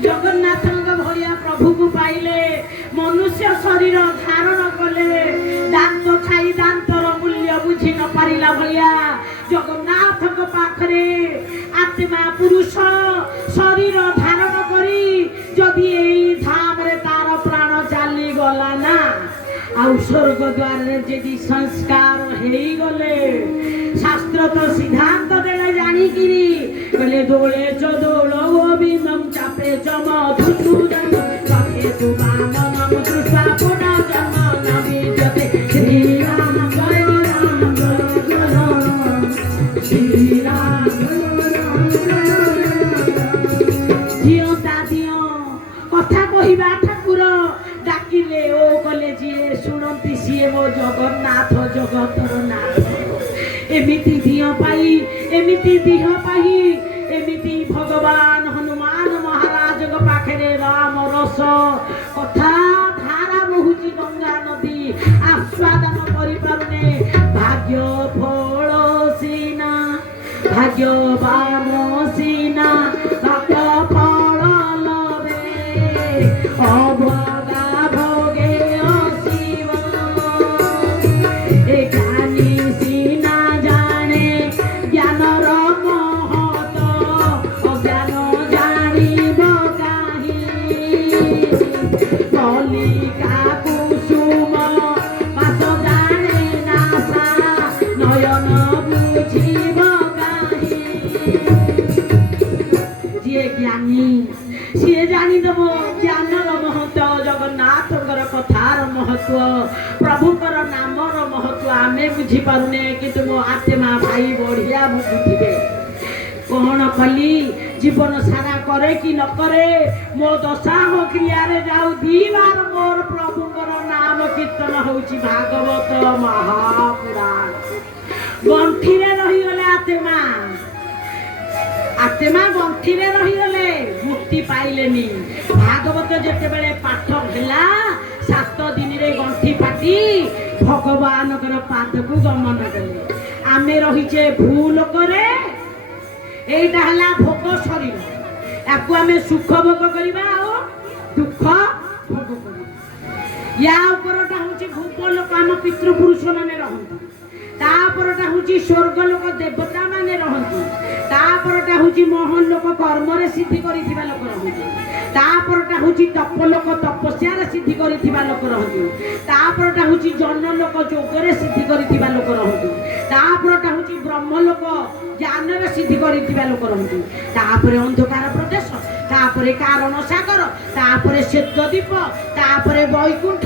জগন্নাথଙ୍କ ভলিয়া প্রভুକୁ পাইলে মনুষ্য শরীর ধারণ কলে দান্ত খাই দান্তর মূল্য বুঝি ন পারিলা ভলিয়া জগন্নাথଙ୍କ পাখরে আত্মা পুরুষ শরীর ধারণ করি যদি এই ধামরে তার প্রাণ চালি গলা না ଆଉ ସ୍ୱର୍ଗ ଦ୍ୱାରରେ ଯଦି ସଂସ୍କାର ହେଇଗଲେ ଶାସ୍ତ୍ର ତ ସିଦ୍ଧାନ୍ତ ଦେଲେ ଜାଣିକିରି କହିଲେ ଦୋଳେ ଚ ଦୋଳ ଗୋବିନ୍ଦಂ ଚାପେ ଚ ମଧୁସୂଦନ ସଖେ ତୁ ବାମନଂ ଦୃଷ୍ଟା ପୁନର୍ଜନ୍ମ ନ ବିଦ୍ୟତେ ଶ୍ରୀରାମ ଜୟ ରାମ ଜୟ ଜୟ ଶ୍ରୀରାମ ଜିଅନ୍ତା ଦିଅ କଥା କହିବା ଠାକୁର ডাকিলে ও কলে যিয়ে শুনন্তি সিয়ে মো জগন্নাথ জগতর নাথ এমিতি দিহ পাই এমিতি ভগবান হনুমান মহারাজଙ୍କ পাখরে রাম রস কথা ধারা বহুছি গঙ্গা নদী আস্বাদন করি পারুনে ভাগ্য ফল সিনা ভাগ্যবান সিনা ভাগ্য ফল লবে অভগা ভোগে অশিব এ জ্ঞানী সিনা জানে জ্ঞানর মহত অজ্ঞান জানিব কাহি কলিকা কুসুম বাস জানে নাসা নয়ন বুঝিব কাহি ଯିଏ ଜ୍ଞାନୀ ସିଏ ଜାଣିଦେବ ଜ୍ଞାନର ମହତ୍ଵ ଜଗନ୍ନାଥଙ୍କର କଥାର ମହତ୍ଵ ପ୍ରଭୁଙ୍କର ନାମର ମହତ୍ଵ ଆମେ ବୁଝିପାରୁନେ କିନ୍ତୁ ମୋ ଆତ୍ମା ଭାଇ ବଢିଆ ବୁଝୁଥିବେ କଣ କଲି ଜୀବନ ସାରା କରେ କି ନ କରେ ମୋ ଦଶା ମୋ କ୍ରିୟାରେ ଯାଉ ଦି ବାର ମୋର ପ୍ରଭୁଙ୍କର ନାମ କୀର୍ତ୍ତନ ହଉଛି ଭାଗବତ ମହାପୁରାଣ। ଗଣ୍ଠିରେ ରହିଗଲେ ଆତ୍ମା, ଆତ୍ମା ଗଣ୍ଠିରେ ରହିଗଲେ, ମୁକ୍ତି ପାଇଲେନି। ଭାଗବତ ଯେତେବେଳେ ପାଠ ହେଲା 7 ଦିନରେ ଗଣ୍ଠି ଫାଟି ଭଗବାନଙ୍କର ପାଦକୁ ଗମନ କଲେ। ଆମେ ରହିଛେ ଭୂଲୋକରେ, ଏଇଟା ହେଲା ଭୋଗ ଶରୀର। ୟାକୁ ଆମେ ସୁଖ ଭୋଗ କରିବା ଆଉ ଦୁଃଖ ଭୋଗ କରିବା। ୟା ଉପରଟା ହଉଛି ଭୂପ ଲୋକ, ଆମ ପିତୃପୁରୁଷ ମାନେ ରହନ୍ତି। ତାପରଟା ହଉଛି ସ୍ୱର୍ଗ ଲୋକ, ଦେବତା ମାନେ ରହନ୍ତି। ତାପରଟା ହଉଛି ମହନ ଲୋକ, କର୍ମରେ ସିଦ୍ଧି କରିଥିବା ଲୋକ ରହନ୍ତି। ତାପରଟା ହଉଛି ତପ ଲୋକ, ତପସ୍ୟାରେ ସିଦ୍ଧି କରିଥିବା ଲୋକ ରହନ୍ତି। ତାପରଟା ହଉଛି ଜନ ଲୋକ, ଯୋଗରେ ସିଦ୍ଧି କରିଥିବା ଲୋକ ରହନ୍ତି। ତାପରଟା ହଉଛି ବ୍ରହ୍ମ ଲୋକ, ଜ୍ଞାନରେ ସିଦ୍ଧି କରିଥିବା ଲୋକ ରହନ୍ତି। ତାପରେ ଅନ୍ଧକାର ପ୍ରଦେଶ, ତାପରେ କାରଣ ସାଗର, ତାପରେ ଶ୍ଵେତଦ୍ୱୀପ, ତାପରେ ବୈକୁଣ୍ଠ,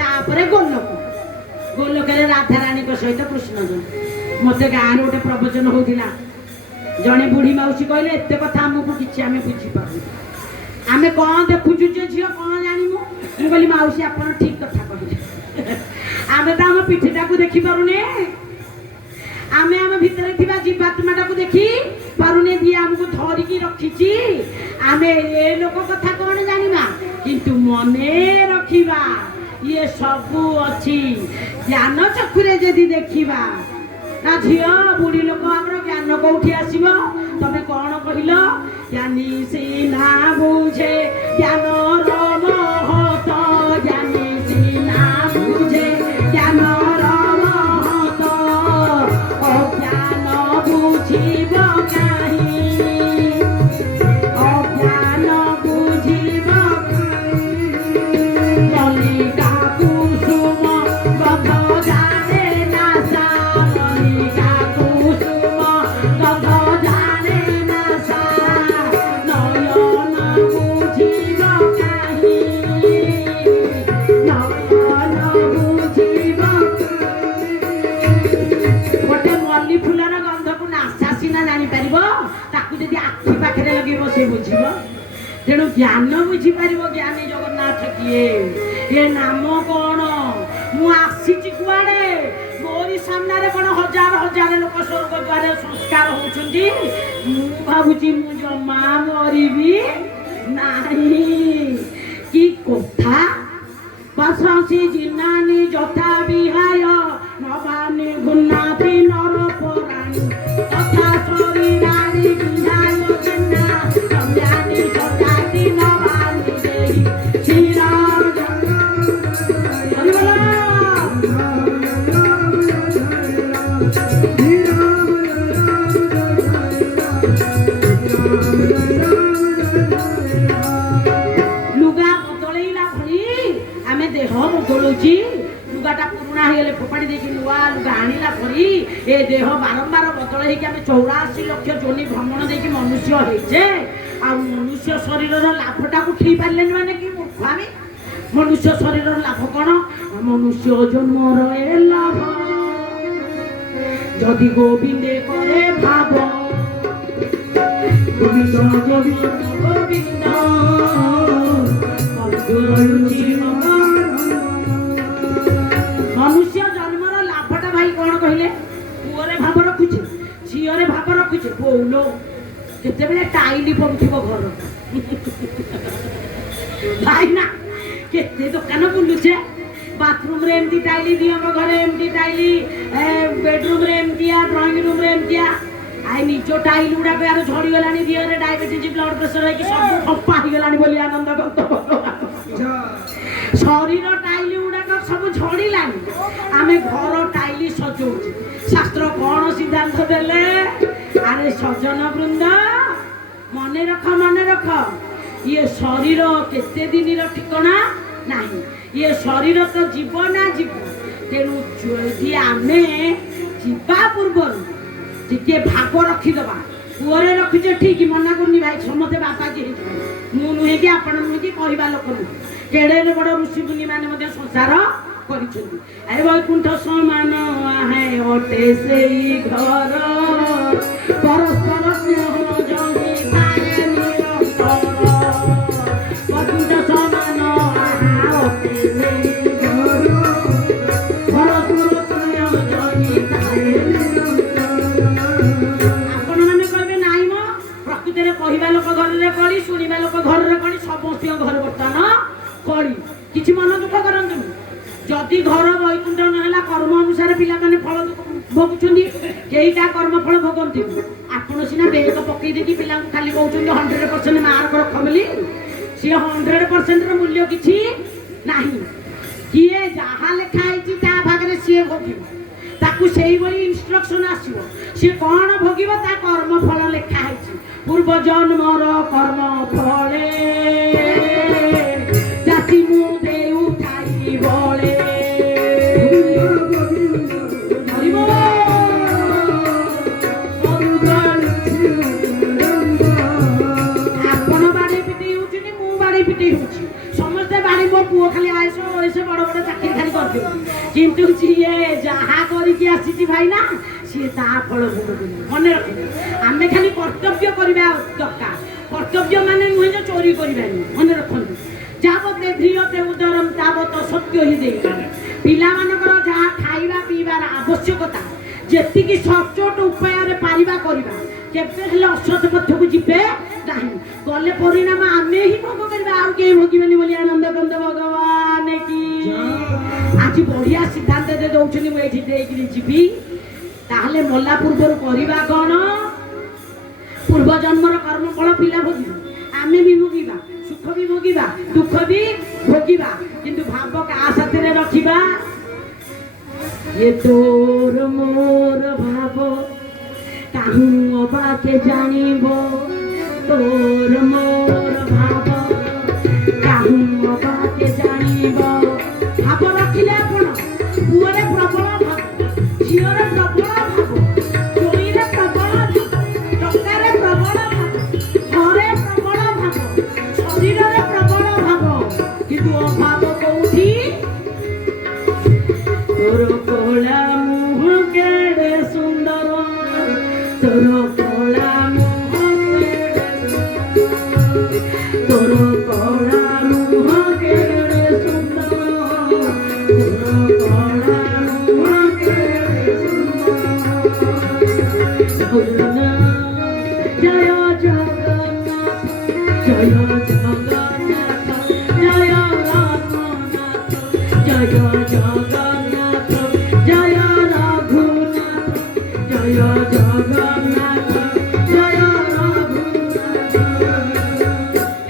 ତାପରେ ଗୋଲୋକ। ଗୋଲୋକରେ ରାଧାରାଣୀଙ୍କ ସହିତ କୃଷ୍ଣ ଜନ୍ମ। ମତେ ଗାଁରେ ଗୋଟେ ପ୍ରବଚନ ହଉଥିଲା, ଜଣେ ବୁଢୀ ମାଉସୀ କହିଲେ ଏତେ କଥା ଆମକୁ କିଛି ଆମେ ବୁଝିପାରୁନୁ, ଆମେ କଣ ଦେଖୁଛୁ ଯେ ଝିଅ କଣ ଜାଣିମୁ। ମୁଁ କହିଲି ମାଉସୀ ଆପଣ ଠିକ କଥା କହିଲେ, ଆମେ ତ ଆମ ପିଠିଟାକୁ ଦେଖିପାରୁନେ, ଆମେ ଆମ ଭିତରେ ଥିବା ଜୀବାତ୍ମାଟାକୁ ଦେଖି ପାରୁନେ, ଯିଏ ଆମକୁ ଧରିକି ରଖିଛି। ଆମେ ଏ ଲୋକ କଥା କଣ ଜାଣିବା, କିନ୍ତୁ ମନେ ରଖିବା ଇଏ ସବୁ ଅଛି। ଜ୍ଞାନ ଚକ୍ଷୁରେ ଯଦି ଦେଖିବା ନା ଝିଅ, ବୁଢୀ ଲୋକ ଆମର ଜ୍ଞାନ କୋଉଠି ଆସିବ? ତମେ କଣ କହିଲ? ଜ୍ଞାନୀ ସିନା ବୁଝେ ଜ୍ଞାନର ମହତ, ଜ୍ଞାନୀ ସିନା ବୁଝେ ଜ୍ଞାନର ମହତ, ଅଜ୍ଞାନ ବୁଝିବ କାହିଁ, ଅଜ୍ଞାନ ବୁଝିବ କଲିକା କୁସୁମ ଗଧ ଜାଣେ ନାସା, କଲିକା କୁସୁମ ଗଧ ଜାଣେ ନାସା, ନୟନ ବୁଝିବ କାହିଁ, ନୟନ ବୁଝିବ। ଗୋଟେ ମଲ୍ଲି ଫୁଲର ଗନ୍ଧକୁ ନାସା ସିନା ଜାଣିପାରିବ, ତାକୁ ଯଦି ଆଖି ପାଖରେ ଲଗେଇବ ସେ ବୁଝିବ। ତେଣୁ ଜ୍ଞାନ ବୁଝିପାରିବ ଜ୍ଞାନୀ ଜଗନ୍ନାଥ କିଏ, ଏ ନାମ କଣ, ମୁଁ ଆସିଛି କୁଆଡେ, ମୋରି ସାମ୍ନାରେ କଣ ହଜାର ହଜାର ଲୋକ ସ୍ୱର୍ଗ ଦ୍ୱାରେ ସଂସ୍କାର ହଉଛନ୍ତି। ମୁଁ ଭାବୁଛି ମୁଁ ଜମା ମରିବି ନାହିଁ। କି କଥା, ବସସି ଜିନାନି ଯଥା ବିହାୟ, ନବାନି ଗୁଣାତି ନର ପରାଣୀ, ତଥା ଶରୀରାଣି ବିହାୟ ଜିନା, ସମ୍ୟାନି ସଜାତି ନବାନି ଦେହି ଶ୍ରୀରାମ। ଲୁଗା ବଦଳେଇଲା ଭଳି ଆମେ ଦେହ ବଦଳଉଛି। ଲୁଗାଟା ପୁରୁଣା ହେଇଗଲେ ଫୋପାଡ଼ି ଦେଇକି ନୂଆ ଲୁଗା ଆଣିଲା ଭଳି ଏ ଦେହ ବାରମ୍ବାର ବଦଳ ହେଇକି ଆମେ 84 ଲକ୍ଷ ଯୋନି ଭ୍ରମଣ ଦେଇକି ମନୁଷ୍ୟ ହେଇଛେ। ଆଉ ମନୁଷ୍ୟ ଶରୀରର ଲାଭଟାକୁ ଠିକ ପାରିଲେନି ମାନେ କି ମୂର୍ଖ ଆମେ। ମନୁଷ୍ୟ ଶରୀରର ଲାଭ କଣ? ମନୁଷ୍ୟ ଜନ୍ମର ଏ ଲାଭ, ଯଦି ଗୋବିନ୍ଦେ କରେ ଭାବ, ଗୋବିନ୍ଦ ଗୋବିନ୍ଦ ଗୋବିନ୍ଦ ମନୁଷ୍ୟ ଜନ୍ମର ଲାଭଟା ଭାଇ କଣ କହିଲେ? ପୁଅରେ ଭାବ ରଖୁଛେ, ଝିଅରେ ଭାବ ରଖୁଛେ। ବୋଉଲୋ କେତେବେଳେ ଟାଇଲି ପଡୁଥିବ ଘର ଭାଇ ନା, କେତେ ଦୋକାନ ବୁଲୁଛେ, ବାଥରୁମରେ ଏମିତି ଟାଇଲି, ଦିଅଙ୍କ ଘରେ ଏମିତି ଟାଇଲି, ବେଡରୁମରେ ଏମିତିଆ, ଡ୍ରଇଂ ରୁମରେ ଏମିତିଆ। ଆଇ ନିଜ ଟାଇଲ ଗୁଡାକ ୟାର ଝଡିଗଲାଣି, ଦିହରେ ଡାଇବେଟିସ ବ୍ଲଡ ପ୍ରେସର ହେଇକି ସବୁ ଫପା ହେଇଗଲାଣି ବୋଲି ଆନନ୍ଦ କର। ଶରୀର ଟାଇଲ ଗୁଡାକ ସବୁ ଝଡିଲାଣି, ଆମେ ଘର ଟାଇଲି ସଜଉଛୁ। ଶାସ୍ତ୍ର କଣ ସିଦ୍ଧାନ୍ତ ଦେଲେ? ଆରେ ସଜନ ବୃନ୍ଦ, ମନେ ରଖ, ମନେ ରଖ, ଇଏ ଶରୀର କେତେ ଦିନର ଠିକଣା ନାହିଁ। ଇଏ ଶରୀର ତ ଯିବ ନା ଯିବ। ତେଣୁ ଯଦି ଆମେ ଯିବା ପୂର୍ବରୁ ଟିକେ ଭାଗ ରଖିଦବା। ପୁଅରେ ରଖୁଛେ ଠିକ, ମନା କରୁନି ଭାଇ, ସମସ୍ତେ ବାପାଜି ହେଇଯିବେ। ମୁଁ ନୁହେଁ କି ଆପଣ ନୁହେଁ କି କହିବା ଲୋକ ନୁହେଁ। କେଡେ ବଡ ଋଷି ମୁନି ମାନେ ମଧ୍ୟ ସଂସାର କରିଛନ୍ତି। ଏ ବୈକୁଣ୍ଠ ସମାନ ଆହେ ଅଟେ ସେଇ ଘର, ପରସ୍ପର ସ୍ନେହ ଜମିଥାଏ ନିରନ୍ତର। ବୈକୁଣ୍ଠ ସମାନ ଆହେ ଅଟେ ସେଇ ଘର, ଆପଣମାନେ କହିବେ ନାଇଁ ମ ପ୍ରକୃତିରେ କହିବା ଲୋକ ଘରରେ କଳି, ଶୁଣିବା ଲୋକ ଘରରେ କଳି, ସମସ୍ତଙ୍କ ଘରେ ବର୍ତ୍ତମାନ କଳି। କିଛି ମନ ଦୁଃଖ କରନ୍ତୁନି। ଯଦି ଘର ବୈକୁଣ୍ଠ ନହେଲା, କର୍ମ ଅନୁସାରେ ପିଲାମାନେ ଫଳ ଭୋଗୁଛନ୍ତି, କେଇଟା କର୍ମ ଫଳ ଭୋଗନ୍ତି। ଆପଣ ସିନା ବେଗ ପକେଇ ଦେଇକି ପିଲାଙ୍କୁ ଖାଲି କହୁଛନ୍ତି 100% ମାର୍କ ରଖ ବୋଲି, ସିଏ 100%ର ମୂଲ୍ୟ କିଛି ନାହିଁ। କିଏ ଯାହା ଲେଖା ହେଇଛି ତା ଭାଗରେ ସିଏ ଭୋଗିବ, ତାକୁ ସେଇଭଳି ଇନଷ୍ଟ୍ରକ୍ସନ ଆସିବ। ସିଏ କ'ଣ ଭୋଗିବ, ତା କର୍ମ ଫଳ ଲେଖା ହେଇଛି। ପୂର୍ବ ଜନ୍ମର କର୍ମ ଫଳେ ଜାତି ମୁଁ ଦେଉଥାଇ ବଳେ। ଆପଣ ବାଡେଇ ପିଟେଇ ହଉଛନ୍ତି, ମୁଁ ବାଡେଇ ପିଟେଇ ହଉଛି, ସମସ୍ତେ ବାଡି। ମୋ ପୁଅ ଖାଲି ଆଇସ ବଡ ବଡ ଚାକିରି ଖାଲି କରିଦିଅ, କିନ୍ତୁ ଯିଏ ଯାହା କରିକି ଆସିଛି ଭାଇନା, ସିଏ ତା ଫଳ ଭୋଗିବ। ମନେ ରଖିବେ, ଆମେ ଖାଲି କର୍ତ୍ତବ୍ୟ କରିବା ଦରକାର। କର୍ତ୍ତବ୍ୟ ମାନେ ନୁହେଁ ଯେ ଚୋରି କରିବାନି। ମନେ ରଖନ୍ତୁ, ଯାବତେ ଧ୍ରିୟତେ ଉଦରମ୍ ତାବତ ସତ୍ୟ ହିଁ ଦେଇପାରେ। ପିଲାମାନଙ୍କର ଯାହା ଖାଇବା ପିଇବାର ଆବଶ୍ୟକତା ଯେତିକି ସଚ୍ଚୋଟ ଉପାୟରେ ପାରିବା କରିବା, କେବେ ହେଲେ ଅସତ ପଥକୁ ଯିବେ ନାହିଁ। ଗଲେ ପରିଣାମ ଆମେ ହିଁ ଭୋଗ କରିବା, ଆଉ କେହି ଭୋଗିବେନି ବୋଲି ଆନନ୍ଦ କନ୍ଦ ଭଗବାନ କି। ଆଜି ବଢିଆ ସିଦ୍ଧାନ୍ତ ଦଉଛନ୍ତି, ମୁଁ ଏଇଠି ଦେଇକିରି ଯିବି। ତାହେଲେ ମଲା ପୂର୍ବରୁ କରିବା କ'ଣ? ପୂର୍ବ ଜନ୍ମର କର୍ମ ଫଳ ପିଲା ଭୋଗିବ, ଆମେ ବି ଭୋଗିବା, ସୁଖ ବି ଭୋଗିବା, ଦୁଃଖ ବି ଭୋଗିବା, କିନ୍ତୁ ଭାବ କାହା ସାଥିରେ ରଖିବା? ଏ ତୋର ମୋର ଭାବ କାହୁଁ ଅବାକେ ଜାଣିବ, ତୋର ମୋର ଭାବ କାହୁଁ ଅବାକେ ଜାଣିବ। ଭାବ ରଖିଲେ ଆପଣ ପୁଅରେ ପ୍ରବଳ ଭାବ, ଝିଅରେ ପ୍ରବଳ ଭାବ, ଜମିରେ ପ୍ରବଳ ଭାବ, ଟଙ୍କାରେ ପ୍ରବଳ ଭାବ, ଘରେ ପ୍ରବଳ ଭାବ, ଶରୀରରେ ପ୍ରବଳ ଭାବ, କିନ୍ତୁ ଅଭାବ କୋଉଠି? ତୋର କଳା ମୁହଁ କେଡ଼େ ସୁନ୍ଦର, ତୋର କଳା ମୁହଁ କେଡ଼େ ସୁନ୍ଦର, ତୋର କଳା ମୁହଁ କେଡ଼େ ସୁନ୍ଦର, ତୋର କଳା ମୁହଁ କେଡ଼େ ସୁନ୍ଦର। ଜୟ ଜଗନ୍ନାଥ, ଜୟ ଜଗନ୍ନାଥ, ଜୟ ରଘୁନାଥ, ଜୟ ଜଗନ୍ନାଥ, ଜୟ ରଘୁନାଥ, ଜୟ ଜଗନ୍ନାଥ, ଜୟ ରଘୁନାଥ।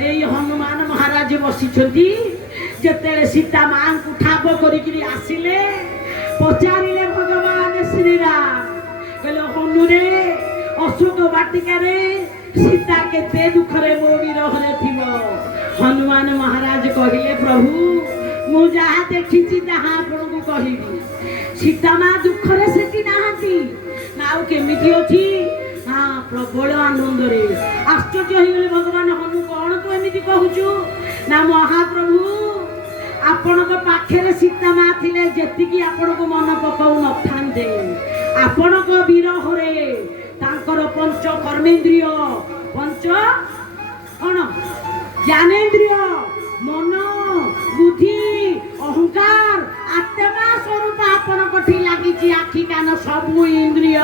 ଏଇ ହନୁମାନ ମହାରାଜ ବସିଛନ୍ତି। ଯେତେବେଳେ ସୀତା ମାଙ୍କୁ ଠାବ କରିକିରି ଆସିଲେ, ପଚାରିଲେ ଭଗବାନ ଶ୍ରୀରାମ, କହିଲେ ହନୁରେ ଅଶୋକ ବାଟିକାରେ ସୀତା କେତେ ଦୁଃଖରେ ମୋ ବିରହରେ ଥିବ। ହନୁମାନ ମହାରାଜ କହିଲେ, ପ୍ରଭୁ ମୁଁ ଯାହା ଦେଖିଛି ତାହା ଆପଣଙ୍କୁ କହିବି। ସୀତା ମା ଦୁଃଖରେ ସେଠି ନାହାନ୍ତି ନା, ଆଉ କେମିତି ଅଛି ନା ପ୍ରବଳ ଆନନ୍ଦରେ। ଆଶ୍ଚର୍ଯ୍ୟ ହେଇଗଲେ ଭଗବାନ, ହନୁ କ'ଣ ତୁ ଏମିତି କହୁଛୁ? ନା ମହାପ୍ରଭୁ, ଆପଣଙ୍କ ପାଖରେ ସୀତା ମା ଥିଲେ ଯେତିକି ଆପଣଙ୍କୁ ମନ ପକାଉ ନଥାନ୍ତେ, ଆପଣଙ୍କ ବିରହରେ ତାଙ୍କର ପଞ୍ଚ କର୍ମେନ୍ଦ୍ରିୟ, ପଞ୍ଚ କ'ଣ ଜ୍ଞାନେନ୍ଦ୍ରିୟ, ମନ, ବୁଦ୍ଧି, ଅହଙ୍କାର, ଆତ୍ମା ସ୍ୱରୂପ ଆପଣଙ୍କଠି ଲାଗିଛି। ଆଖି କାନ ସବୁ ଇନ୍ଦ୍ରିୟ,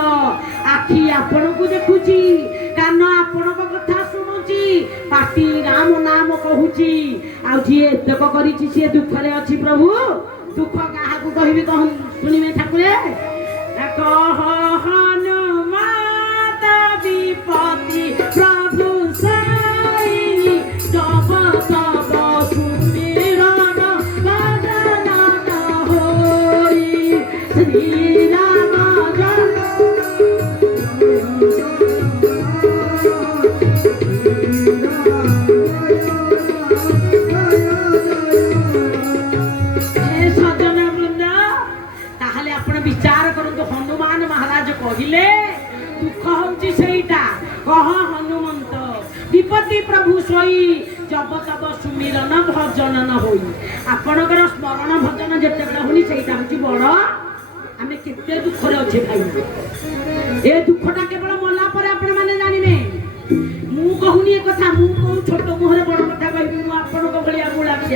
ଆଖି ଆପଣଙ୍କୁ ଦେଖୁଛି, କାନ ଆପଣଙ୍କ କଥା ଶୁଣୁଛି, ପାଟି ରାମ ନାମ କହୁଛି। ଆଉ ଯିଏ ଏତକ କରିଛି ସିଏ ଦୁଃଖରେ ଅଛି। ପ୍ରଭୁ ଦୁଃଖ କାହାକୁ କହିବି ଶୁଣିବେ ଠାକୁରେ? କହ ହନୁମାନ ବିପତି ପ୍ରଭୁ ସାଇ, ତବ ତବ ସୁମିରନ ଭଜନ ହୋଇ, ଶ୍ରୀରାମ ସଜନ ବୃନ୍ଦ। ତାହେଲେ ଆପଣ ବିଚାର କରନ୍ତୁ, ହନୁମାନ ମହାରାଜ କହିଲେ ଦୁଃଖ ହଉଛି ସେଇଟା। କହ ହନୁମନ୍ତ ବିପତ୍ତି ପ୍ରଭୁ ସୋଇ, ଜବ ତବ ସୁମିରନ ଭଜନ ନ ହୋଇ। ଆପଣଙ୍କର ସ୍ମରଣ ଭଜନ ଯେତେବେଳେ ହଉନି, ସେଇଟା ହଉଛି ବଡ। ଆମେ କେତେ ଦୁଃଖରେ ଅଛେ ଭାଇ। ଏ ଦୁଃଖଟା କେବଳ ମଲା ପରେ ଆପଣ ମାନେ ଜାଣିବେ। ମୁଁ କହୁନି ଏ କଥା, ମୁଁ କୋଉ ଛୋଟ ମୁହଁରେ ବଡ କଥା କହିବି? ମୁଁ ଆପଣଙ୍କ ଭଳିଆ ବୁଳା ବି,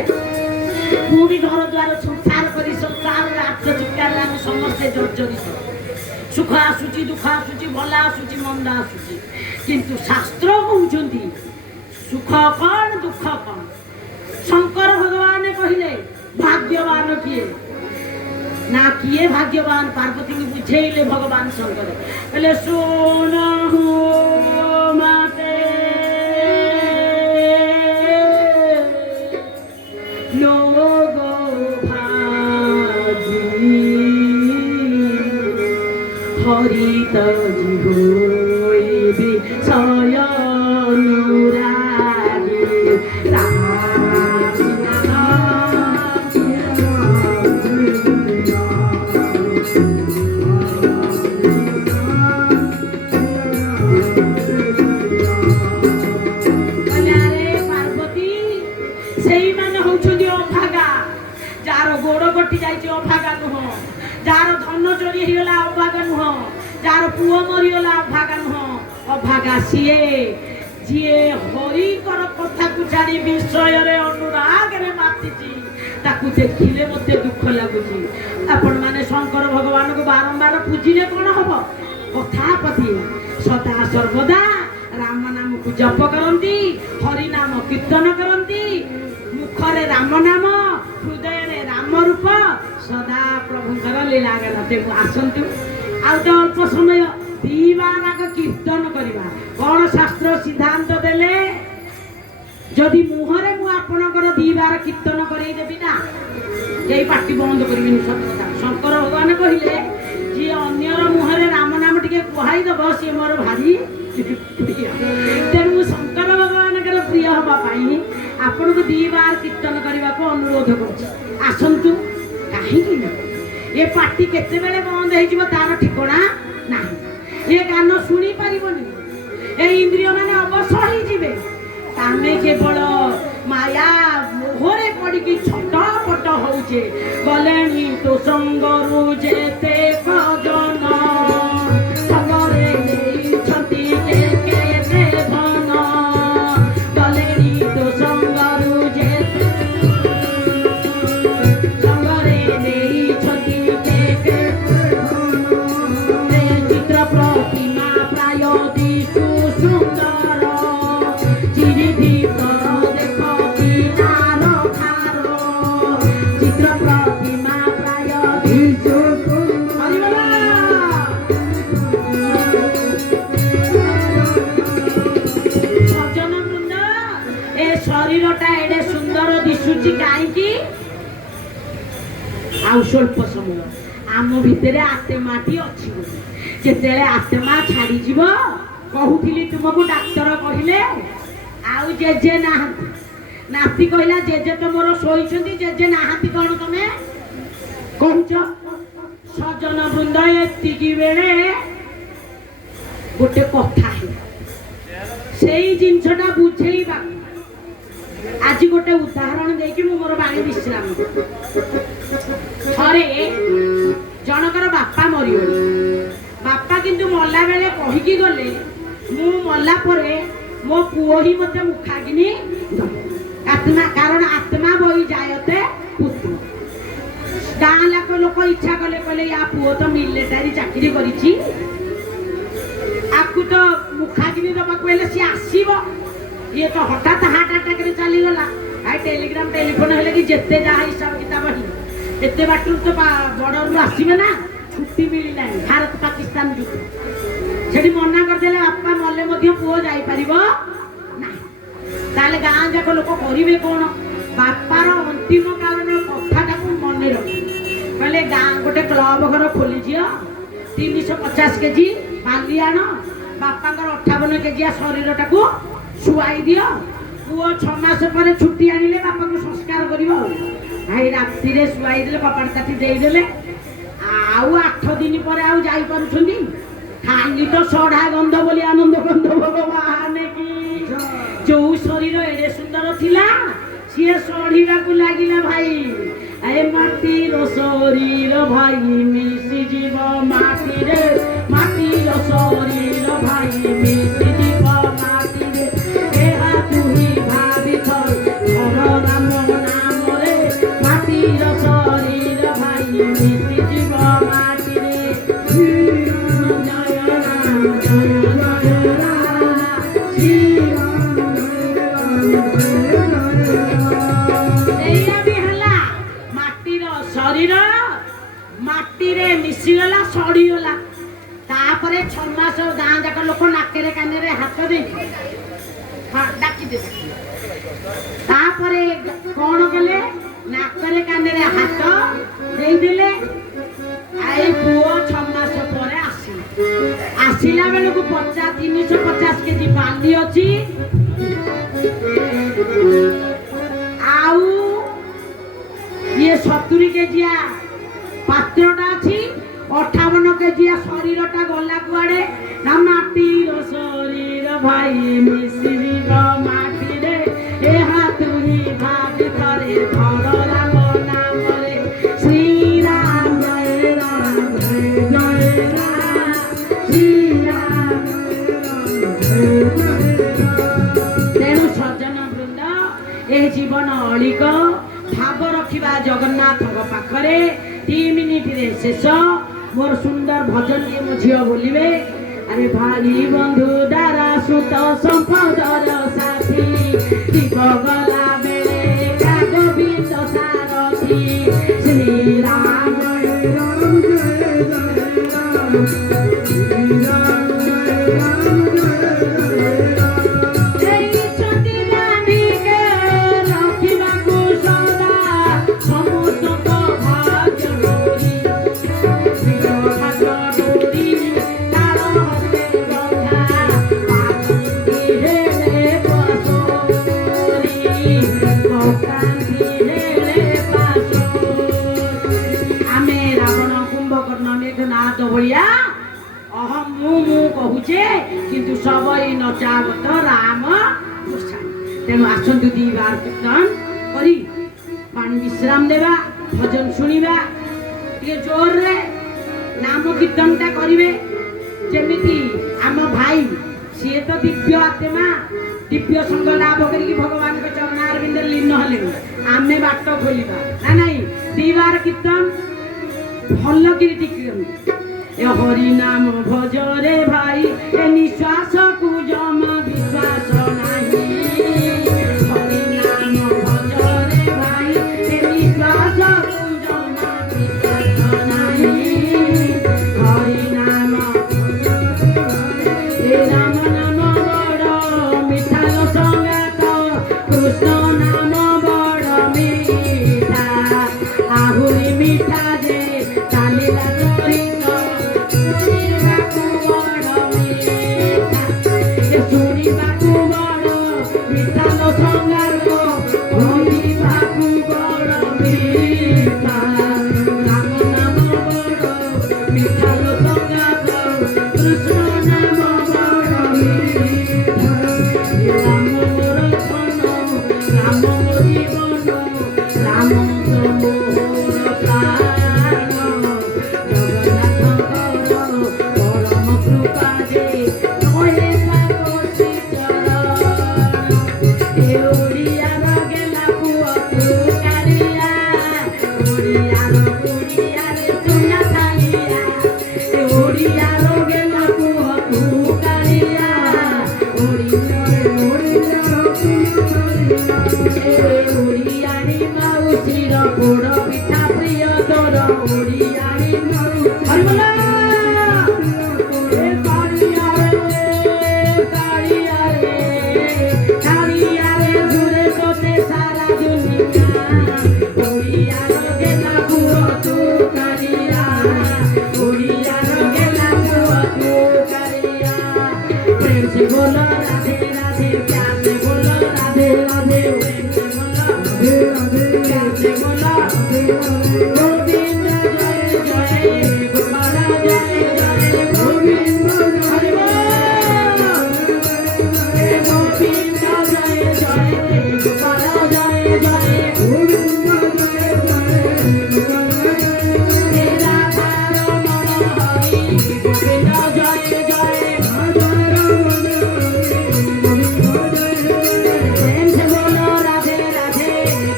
ମୁଁ ବି ଘର ଦ୍ୱାର ସଂସାର କରି ସଂସାରରେ ଆତ୍ମଚିତ୍କାରରେ ଆମେ ସମସ୍ତେ ଜର୍ଜରିତ। ସୁଖ ଆସୁଛି, ଦୁଃଖ ଆସୁଛି, ଭଲ ଆସୁଛି, ମନ୍ଦ ଆସୁଛି, କିନ୍ତୁ ଶାସ୍ତ୍ର କହୁଛନ୍ତି ସୁଖ କଣ ଦୁଃଖ କଣ। ଶଙ୍କର ଭଗବାନ କହିଲେ ଭାଗ୍ୟବାନ କିଏ ନା କିଏ ଭାଗ୍ୟବାନ, ପାର୍ବତୀଙ୍କୁ ବୁଝେଇଲେ ଭଗବାନ ଶଙ୍କର କହିଲେ ଶୁଣହୁ ମାତେ লোগ ভাজি হরিত হইবি শয়নুরাগী ଅଭାଗା ନୁହଁ, ଯାହାର ଧନ ଚୋରି ହେଇଗଲା ଅଭାଗା ନୁହଁ, ଯାହାର ପୁଅ ମରିଗଲା ଅଭାଗା ନୁହଁ, ଅଭାଗା ସିଏ ଯିଏ ହରିଙ୍କର କଥାକୁ ଛାଡ଼ି ବିଷୟରେ ଅନୁରାଗରେ ମାତିଛି, ତାକୁ ଦେଖିଲେ ମୋତେ ଦୁଃଖ ଲାଗୁଛି। ଆପଣମାନେ ଶଙ୍କର ଭଗବାନଙ୍କୁ ବାରମ୍ବାର ପୂଜିଲେ କ'ଣ ହବ? କଥାପତି ସଦା ସର୍ବଦା ରାମ ନାମକୁ ଜପ କରନ୍ତି, ହରି ନାମ କୀର୍ତ୍ତନ କରନ୍ତି, ମୁଖରେ ରାମ ନାମ, ହୃଦୟରେ ରାମ ରୂପ, ସଦା ପ୍ରଭୁଙ୍କର ଲୀଳାଗାନ। ତେଣୁ ଆସନ୍ତୁ ଆଉ ତ ଅଳ୍ପ ସମୟ ଦିବାର ଆଗ କୀର୍ତ୍ତନ କରିବା। କ'ଣ ଶାସ୍ତ୍ର ସିଦ୍ଧାନ୍ତ ଦେଲେ? ଯଦି ମୁହଁରେ ମୁଁ ଆପଣଙ୍କର ଦିବାର କୀର୍ତ୍ତନ କରେଇଦେବି ନା, କେହି ପାଟି ବନ୍ଦ କରିବିନି। ସତକଥା ଶଙ୍କର ଭଗବାନ କହିଲେ ଯିଏ ଅନ୍ୟର ମୁହଁରେ ରାମ ନାମ ଟିକେ କୁହାଇଦବ ସିଏ ମୋର ଭାରି ପ୍ରିୟ। ତେଣୁ ମୁଁ ଶଙ୍କର ଭଗବାନଙ୍କର ପ୍ରିୟ ହେବା ପାଇଁ ଆପଣଙ୍କୁ ଦିବାର କୀର୍ତ୍ତନ କରିବାକୁ ଅନୁରୋଧ କରୁଛି। ଆସନ୍ତୁ। କାହିଁକି ନା ଏ ପାଟି କେତେବେଳେ ବନ୍ଦ ହେଇଯିବ ତାର ଠିକଣା ନାହିଁ। ଏ କାନ ଶୁଣି ପାରିବନି, ଏ ଇନ୍ଦ୍ରିୟ ମାନେ ଅବଶ ହେଇଯିବେ। ଆମେ କେବଳ ମାୟା ମୋହରେ ପଡ଼ିକି ଛଟପଟ ହଉଛେ। ଗଲେଣି ତୋ ସଙ୍ଗରୁ ଯେତେ ଜନ, ସଙ୍ଗରେ ନେଇଛନ୍ତି କେତେ ଧନ। ଗଲେଣି ତୋ ସଙ୍ଗରୁ ଯେତେ, ସଙ୍ଗରେ ନେଇଛନ୍ତି କେତେ ଧନ। ଚିତ୍ର ପ୍ରତିମା ପ୍ରାୟ ଦିଶୁ ସୁନ୍ଦର, ଚିରି ଭିତର ଦେଖ କିନାର ଖାର। ଚିତ୍ର ପ୍ରତିମା ପ୍ରାୟ ଦିଶୁ ହରିବୋଲ। ସଜ୍ଜନ ବୃନ୍ଦ, ଏ ଶରୀରଟା ଏଡେ ସୁନ୍ଦର ଦିଶୁଛି କାହିଁକି? ଆଉ ସ୍ୱଳ୍ପ ସମୟ ଆମ ଭିତରେ ଆତ୍ମାଟି ଅଛି ବୋଲି। ଯେତେବେଳେ ଆତ୍ମା ଛାଡ଼ିଯିବ, କହୁଥିଲି ତୁମକୁ ଡାକ୍ତର କହିଲେ ଆଉ ଜେଜେ ନାହାନ୍ତି। ନାତି କହିଲା ଜେଜେ ତ ମୋର ଶୋଇଛନ୍ତି, ଜେଜେ ନାହାନ୍ତି କ'ଣ ତମେ କହୁଛ? ସଜ୍ଜନ ବୃନ୍ଦ, ଏତିକି ବେଳେ ଗୋଟେ କଥା ହେଲା, ସେଇ ଜିନିଷଟା ବୁଝେଇବାକୁ ଆଜି ଗୋଟେ ଉଦାହରଣ ଦେଇକି ମୁଁ ମୋର ବାଣୀ ବିଶ୍ରାମ ଦେବି। ଥରେ ଜଣଙ୍କର ବାପା ମରିଗଲେ। ବାପା କିନ୍ତୁ ମଲା ବେଳେ କହିକି ଗଲେ, ମୁଁ ମଲା ପରେ ମୋ ପୁଅ ହିଁ ମୋତେ ମୁଖାଗ୍ନି ଦବ। କାରଣ ଆତ୍ମା ବହି ଯାୟତେ ପୁତ୍ର। ଗାଁ ଲୋକ ଇଚ୍ଛା କଲେ, କହିଲେ ୟା ପୁଅ ତ ମିଲିଟାରୀ ଚାକିରି କରିଛି, ଆକୁ ତ ମୁଖାଗ୍ନି ଦେବାକୁ ହେଲେ ସିଏ ଆସିବ। ଇଏ ତ ହଠାତ୍ ହାର୍ଟ ଆଟାକରେ ଚାଲିଗଲା। ଟେଲିଗ୍ରାମ ଟେଲିଫୋନ ହେଲେ କି ଯେତେ ଯାହା ହିସାବ କିତାବ ହେଲା, ଏତେ ବାଟରୁ ତ ବର୍ଡରରୁ ଆସିବେ ନା, ଛୁଟି ମିଳିଲାନି। ଭାରତ ପାକିସ୍ତାନ ଯୁଦ୍ଧ, ସେଠି ମନା କରିଦେଲେ ବାପା ମଲେ ମଧ୍ୟ ପୁଅ ଯାଇପାରିବ ନାହିଁ। ତାହେଲେ ଗାଁ ଯାକ ଲୋକ କରିବେ କ'ଣ? ବାପାର ଅନ୍ତିମ କାଳର କଥାଟାକୁ ମନେ ରଖିବେ। କହିଲେ ଗାଁ ଗୋଟେ କ୍ଲବ ଘର ଖୋଲିଯିବ, 350 କେଜି ବାଲି ଆଣ, ବାପାଙ୍କର 58 କେଜିଆ ଶରୀରଟାକୁ ଶୁଆଇ ଦିଅ, ପୁଅ 6 ମାସ ପରେ ଛୁଟି ଆଣିଲେ ବାପାଙ୍କୁ ସଂସ୍କାର କରିବ। ଭାଇ ରାତିରେ ଶୁଆଇ ଦେଲେ, କପାଟ କାଠି ଦେଇଦେଲେ। ଆଉ 8 ଦିନ ପରେ ଆଉ ଯାଇପାରୁଛନ୍ତି? ଖାଲି ତ ସଢା ଗନ୍ଧ ବୋଲି ଆନନ୍ଦ ଗନ୍ଧ। ଭଗବାନ କି ଯୋଉ ଶରୀର ଏଡେ ସୁନ୍ଦର ଥିଲା, ସିଏ ସଢିବାକୁ ଲାଗିଲା। ଭାଇ ଏ ମାଟିର ଶରୀର ଭାଇ ମିଶିଯିବ ମାଟିରେ, ମାଟିର ଶରୀର ଭାଇ ମିଶିଯିବ ମାଟିରେ। ଏହା ତୁହି ଭାବିଥ ଘର ରାମ ନାମରେ, ମାଟିର ଶରୀର ଭାଇ ମିଶିଯିବ ମାଟିରେ। ତାପରେ 6 ମାସ ଗାଁ ଯାକ ଲୋକ ନାକରେ କାନରେ ହାତ ଦେଇଥିଲେ ଡାକିଦେବେ। ତାପରେ କଣ କଲେ ନାକରେ କାନରେ ହାତ ଦେଇଦେଲେ। ଏଇ ପୁଅ 6 ମାସ ପରେ ଆସିଲା ବେଳକୁ 350 କେଜି ବାଲି ଅଛି ଆଉ ଇଏ 70 କେଜିଆ ପାତ୍ରଟା ଅଛି 58 କେଜିଆ ଶରୀରଟା ଗଲା କୁଆଡେ ନା ମାଟିର ଶରୀର ଭାଇ ମିଶ୍ରିର ମାଟିରେ ଏହା ତୁହି ଭାବି ଥରେ ଧର ରାମ ନାମରେ ଶ୍ରୀରାମ ଜୟ ରାମ ଜୟ ଜୟ ରାମ ଶ୍ରୀରାମ ତେଣୁ ସଜ୍ଜନ ବୃନ୍ଦ ଏ ଜୀବନ ଅଳିକ ଭାବ ରଖିବା ଜଗନ୍ନାଥଙ୍କ ପାଖରେ 3 ମିନିଟରେ ଶେଷ। ମୋର ସୁନ୍ଦର ଭଜନଟିଏ ମୋ ଝିଅ ବୋଲିବେ। ଆରେ ଭାଇ ବନ୍ଧୁ ଦାରା ସୁତ ସମ୍ପଦର ସାଥୀ ଦୀପ ଗଲା ବେଳେ ଗୋବିନ୍ଦ ସାରଥୀ ଶ୍ରୀରାମ ଜୟ ରାମ ଜୟ ଜୟ ରାମ ଶ୍ରୀରାମ ଜୟ ରାମ ଜୟ भैया अहम मु कहूचे किंतु सबई नचावत राम तेणु आसतु दी बार कीर्तन करी पानी विश्राम देवा भजन शुणिबा जोर रे नाम कीर्तनटा करिवे जेमिति आम भाई सी तो दिव्य आत्मा दिव्य संग लाभ करी भगवान के चरणारविंद लीन हले आमे बाट खोलिबा ना नहीं दी बार कीर्तन भल कीर्ति हरि नाम भजरे भाई ए निश्वास को जमा विश्वास नहीं हरि नाम भजरे भाई ए निश्वास को जमा विश्वास नहीं हरि नाम ए राम नाम बड़ मिठा संगात कृष्ण नाम बड़ मीठा आहुरी मीठा जे चालिला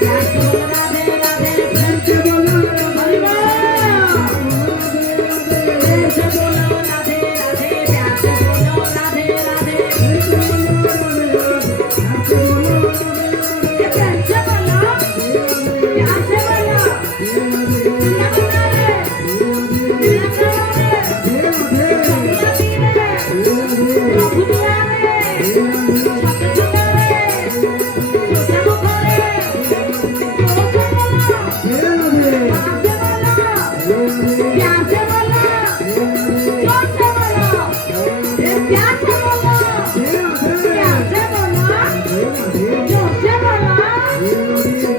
Gracias. प्यार से बोलो, प्यार से बोलो, जोर से बोलो,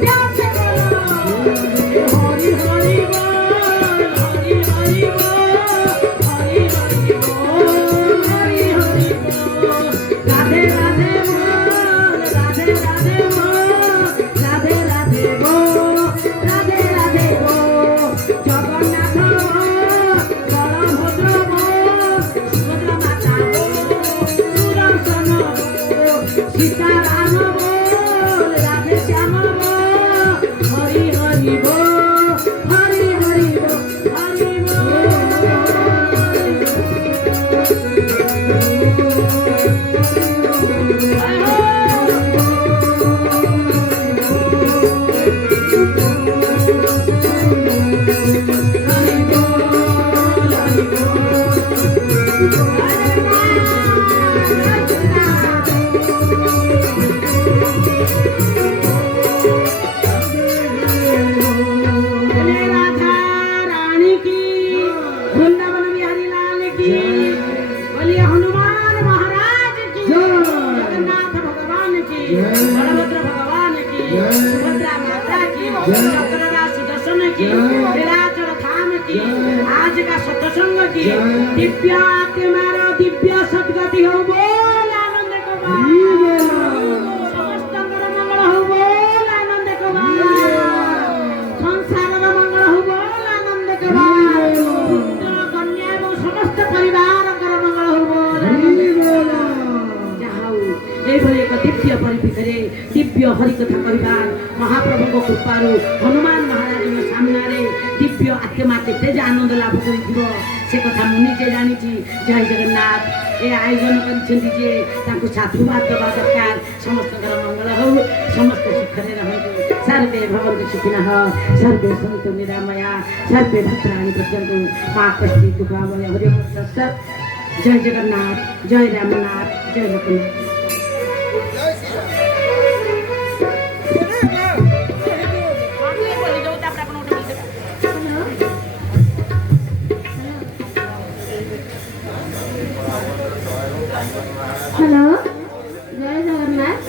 प्यार से बोलो। हरि हरि बोल, हरि हरि बोल, हरि हरि बोल, हरि हरि बोल। राधे राधे बोल, राधे राधे बोल, राधे राधे बोल, राधे राधे बोल। जगन्नाथ बोल, बलभद्र बोल, सुभद्रा माता बोल, सुदर्शन बोल, सीताराम बोल, राधे श्याम बोल, हरि हरि बोल, हरि हरि बोल, हरि बोले राधा रानी की, वृंदावन बिहारी लाल की, बोलिए हनुमान महाराज की, जगन्नाथ भगवान की, बलभद्र भगवान की, सुभद्रा माता की, चक्रराज सुदर्शन की, नीलाचल धाम की, आज का सत्संग की, दिव्य आत्मार दिव्य सद्गति हो बोल आनंद कुमार, समस्तଙ୍କର ମଙ୍ଗଳ ହଉ ବୋଲ ଆନନ୍ଦ କୁମାର, ସଂସାରର ମଙ୍ଗଳ ହଉ ବୋଲ ଆନନ୍ଦ କୁମାର, ପୁତ୍ର କନ୍ୟା ଏବଂ ସମସ୍ତ ପରିବାରଙ୍କର ମଙ୍ଗଳ ହଉ ବୋଲ ଆନନ୍ଦ କୁମାର। ଯାହା ହଉ ଏଇଭଳି ଏକ ଦିବ୍ୟ ପରିବେଶରେ ଦିବ୍ୟ ହରିକଥା କହିବା ମହାପ୍ରଭୁଙ୍କ କୃପାରୁ ହନୁମାନ ମହାରାଜଙ୍କ ସାମ୍ନାରେ ଦିବ୍ୟ ଆତ୍ମା କେତେ ଯେ ଆନନ୍ଦ ଲାଭ କରିଥିବ ସେ କଥା ମୁଁ ନିଜେ ଜାଣିଛି। ଜୟ ଜଗନ୍ନାଥ। ଏ ଆୟୋଜନ କରିଛନ୍ତି ଯେ ତାଙ୍କୁ ସାଧୁବାଦ ଦେବା ଦରକାର। ସମସ୍ତଙ୍କର ମଙ୍ଗଳ ହଉ, ସମସ୍ତେ ସୁଖରେ ରହନ୍ତୁ। ସର୍ବେ ଭବନ୍ତୁ ସୁଖିନଃ, ସର୍ବେ ସନ୍ତୁ ନିରାମୟା, ସର୍ବେ ଭଦ୍ରାଣୀ ପଶ୍ୟନ୍ତୁ ମା କଷ୍ଟି ଦୁଃଖାବୟ ହରି ତତ୍ସତ୍। ଜୟ ଜଗନ୍ନାଥ, ଜୟ ରାମନାଥ, ଜୟ ଲୋକନାଥ। हेलो जय जगन्नाथ।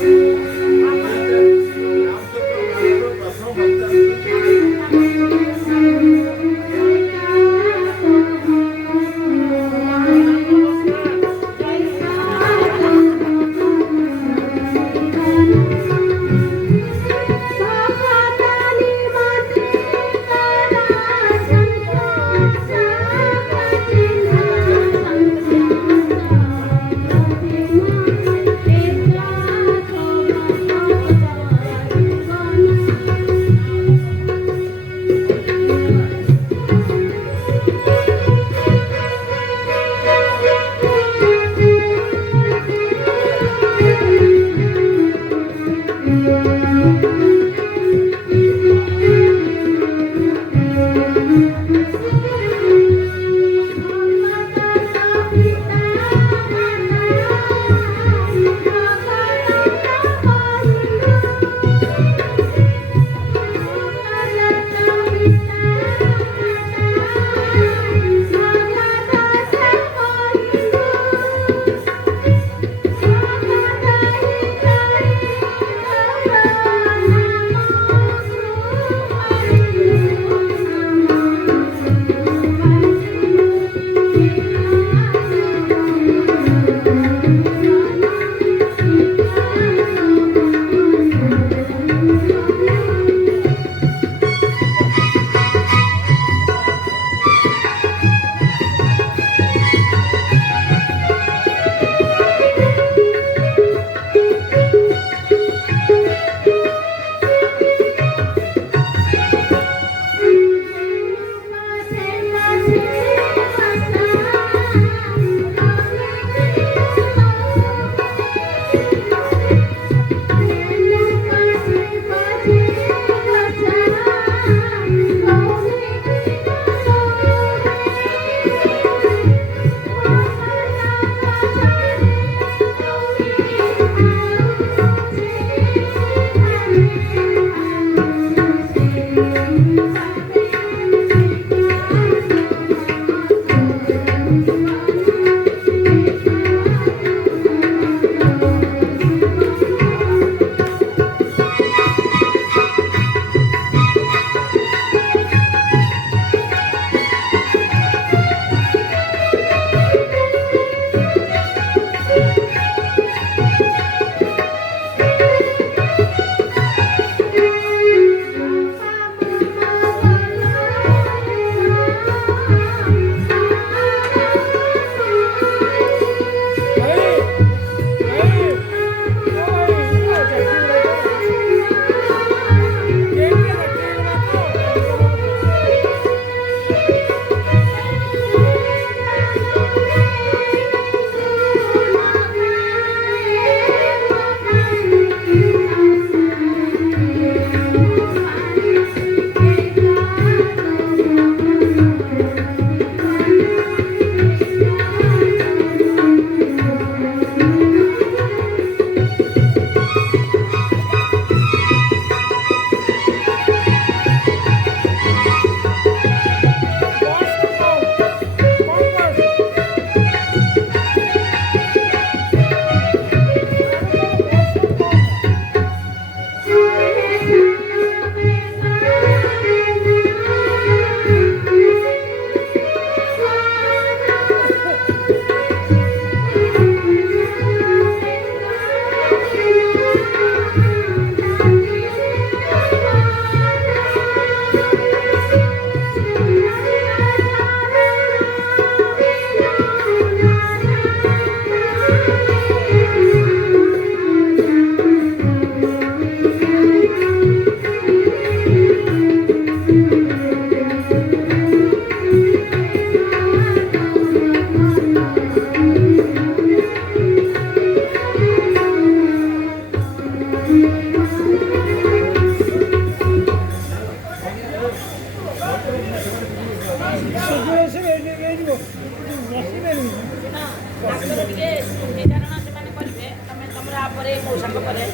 ଡାକ୍ତର ଟିକେ ନିଦାରଣ ସେମାନେ କରିବେ ତମେ ତମର ଆପରେ ମଉସାଙ୍କ ପରେ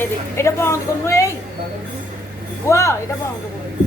ଏଇଟା ବନ୍ଦ କରୁନୁ ଏଇ ପୁଅ ଏଇଟା ବନ୍ଦ କରୁନୁ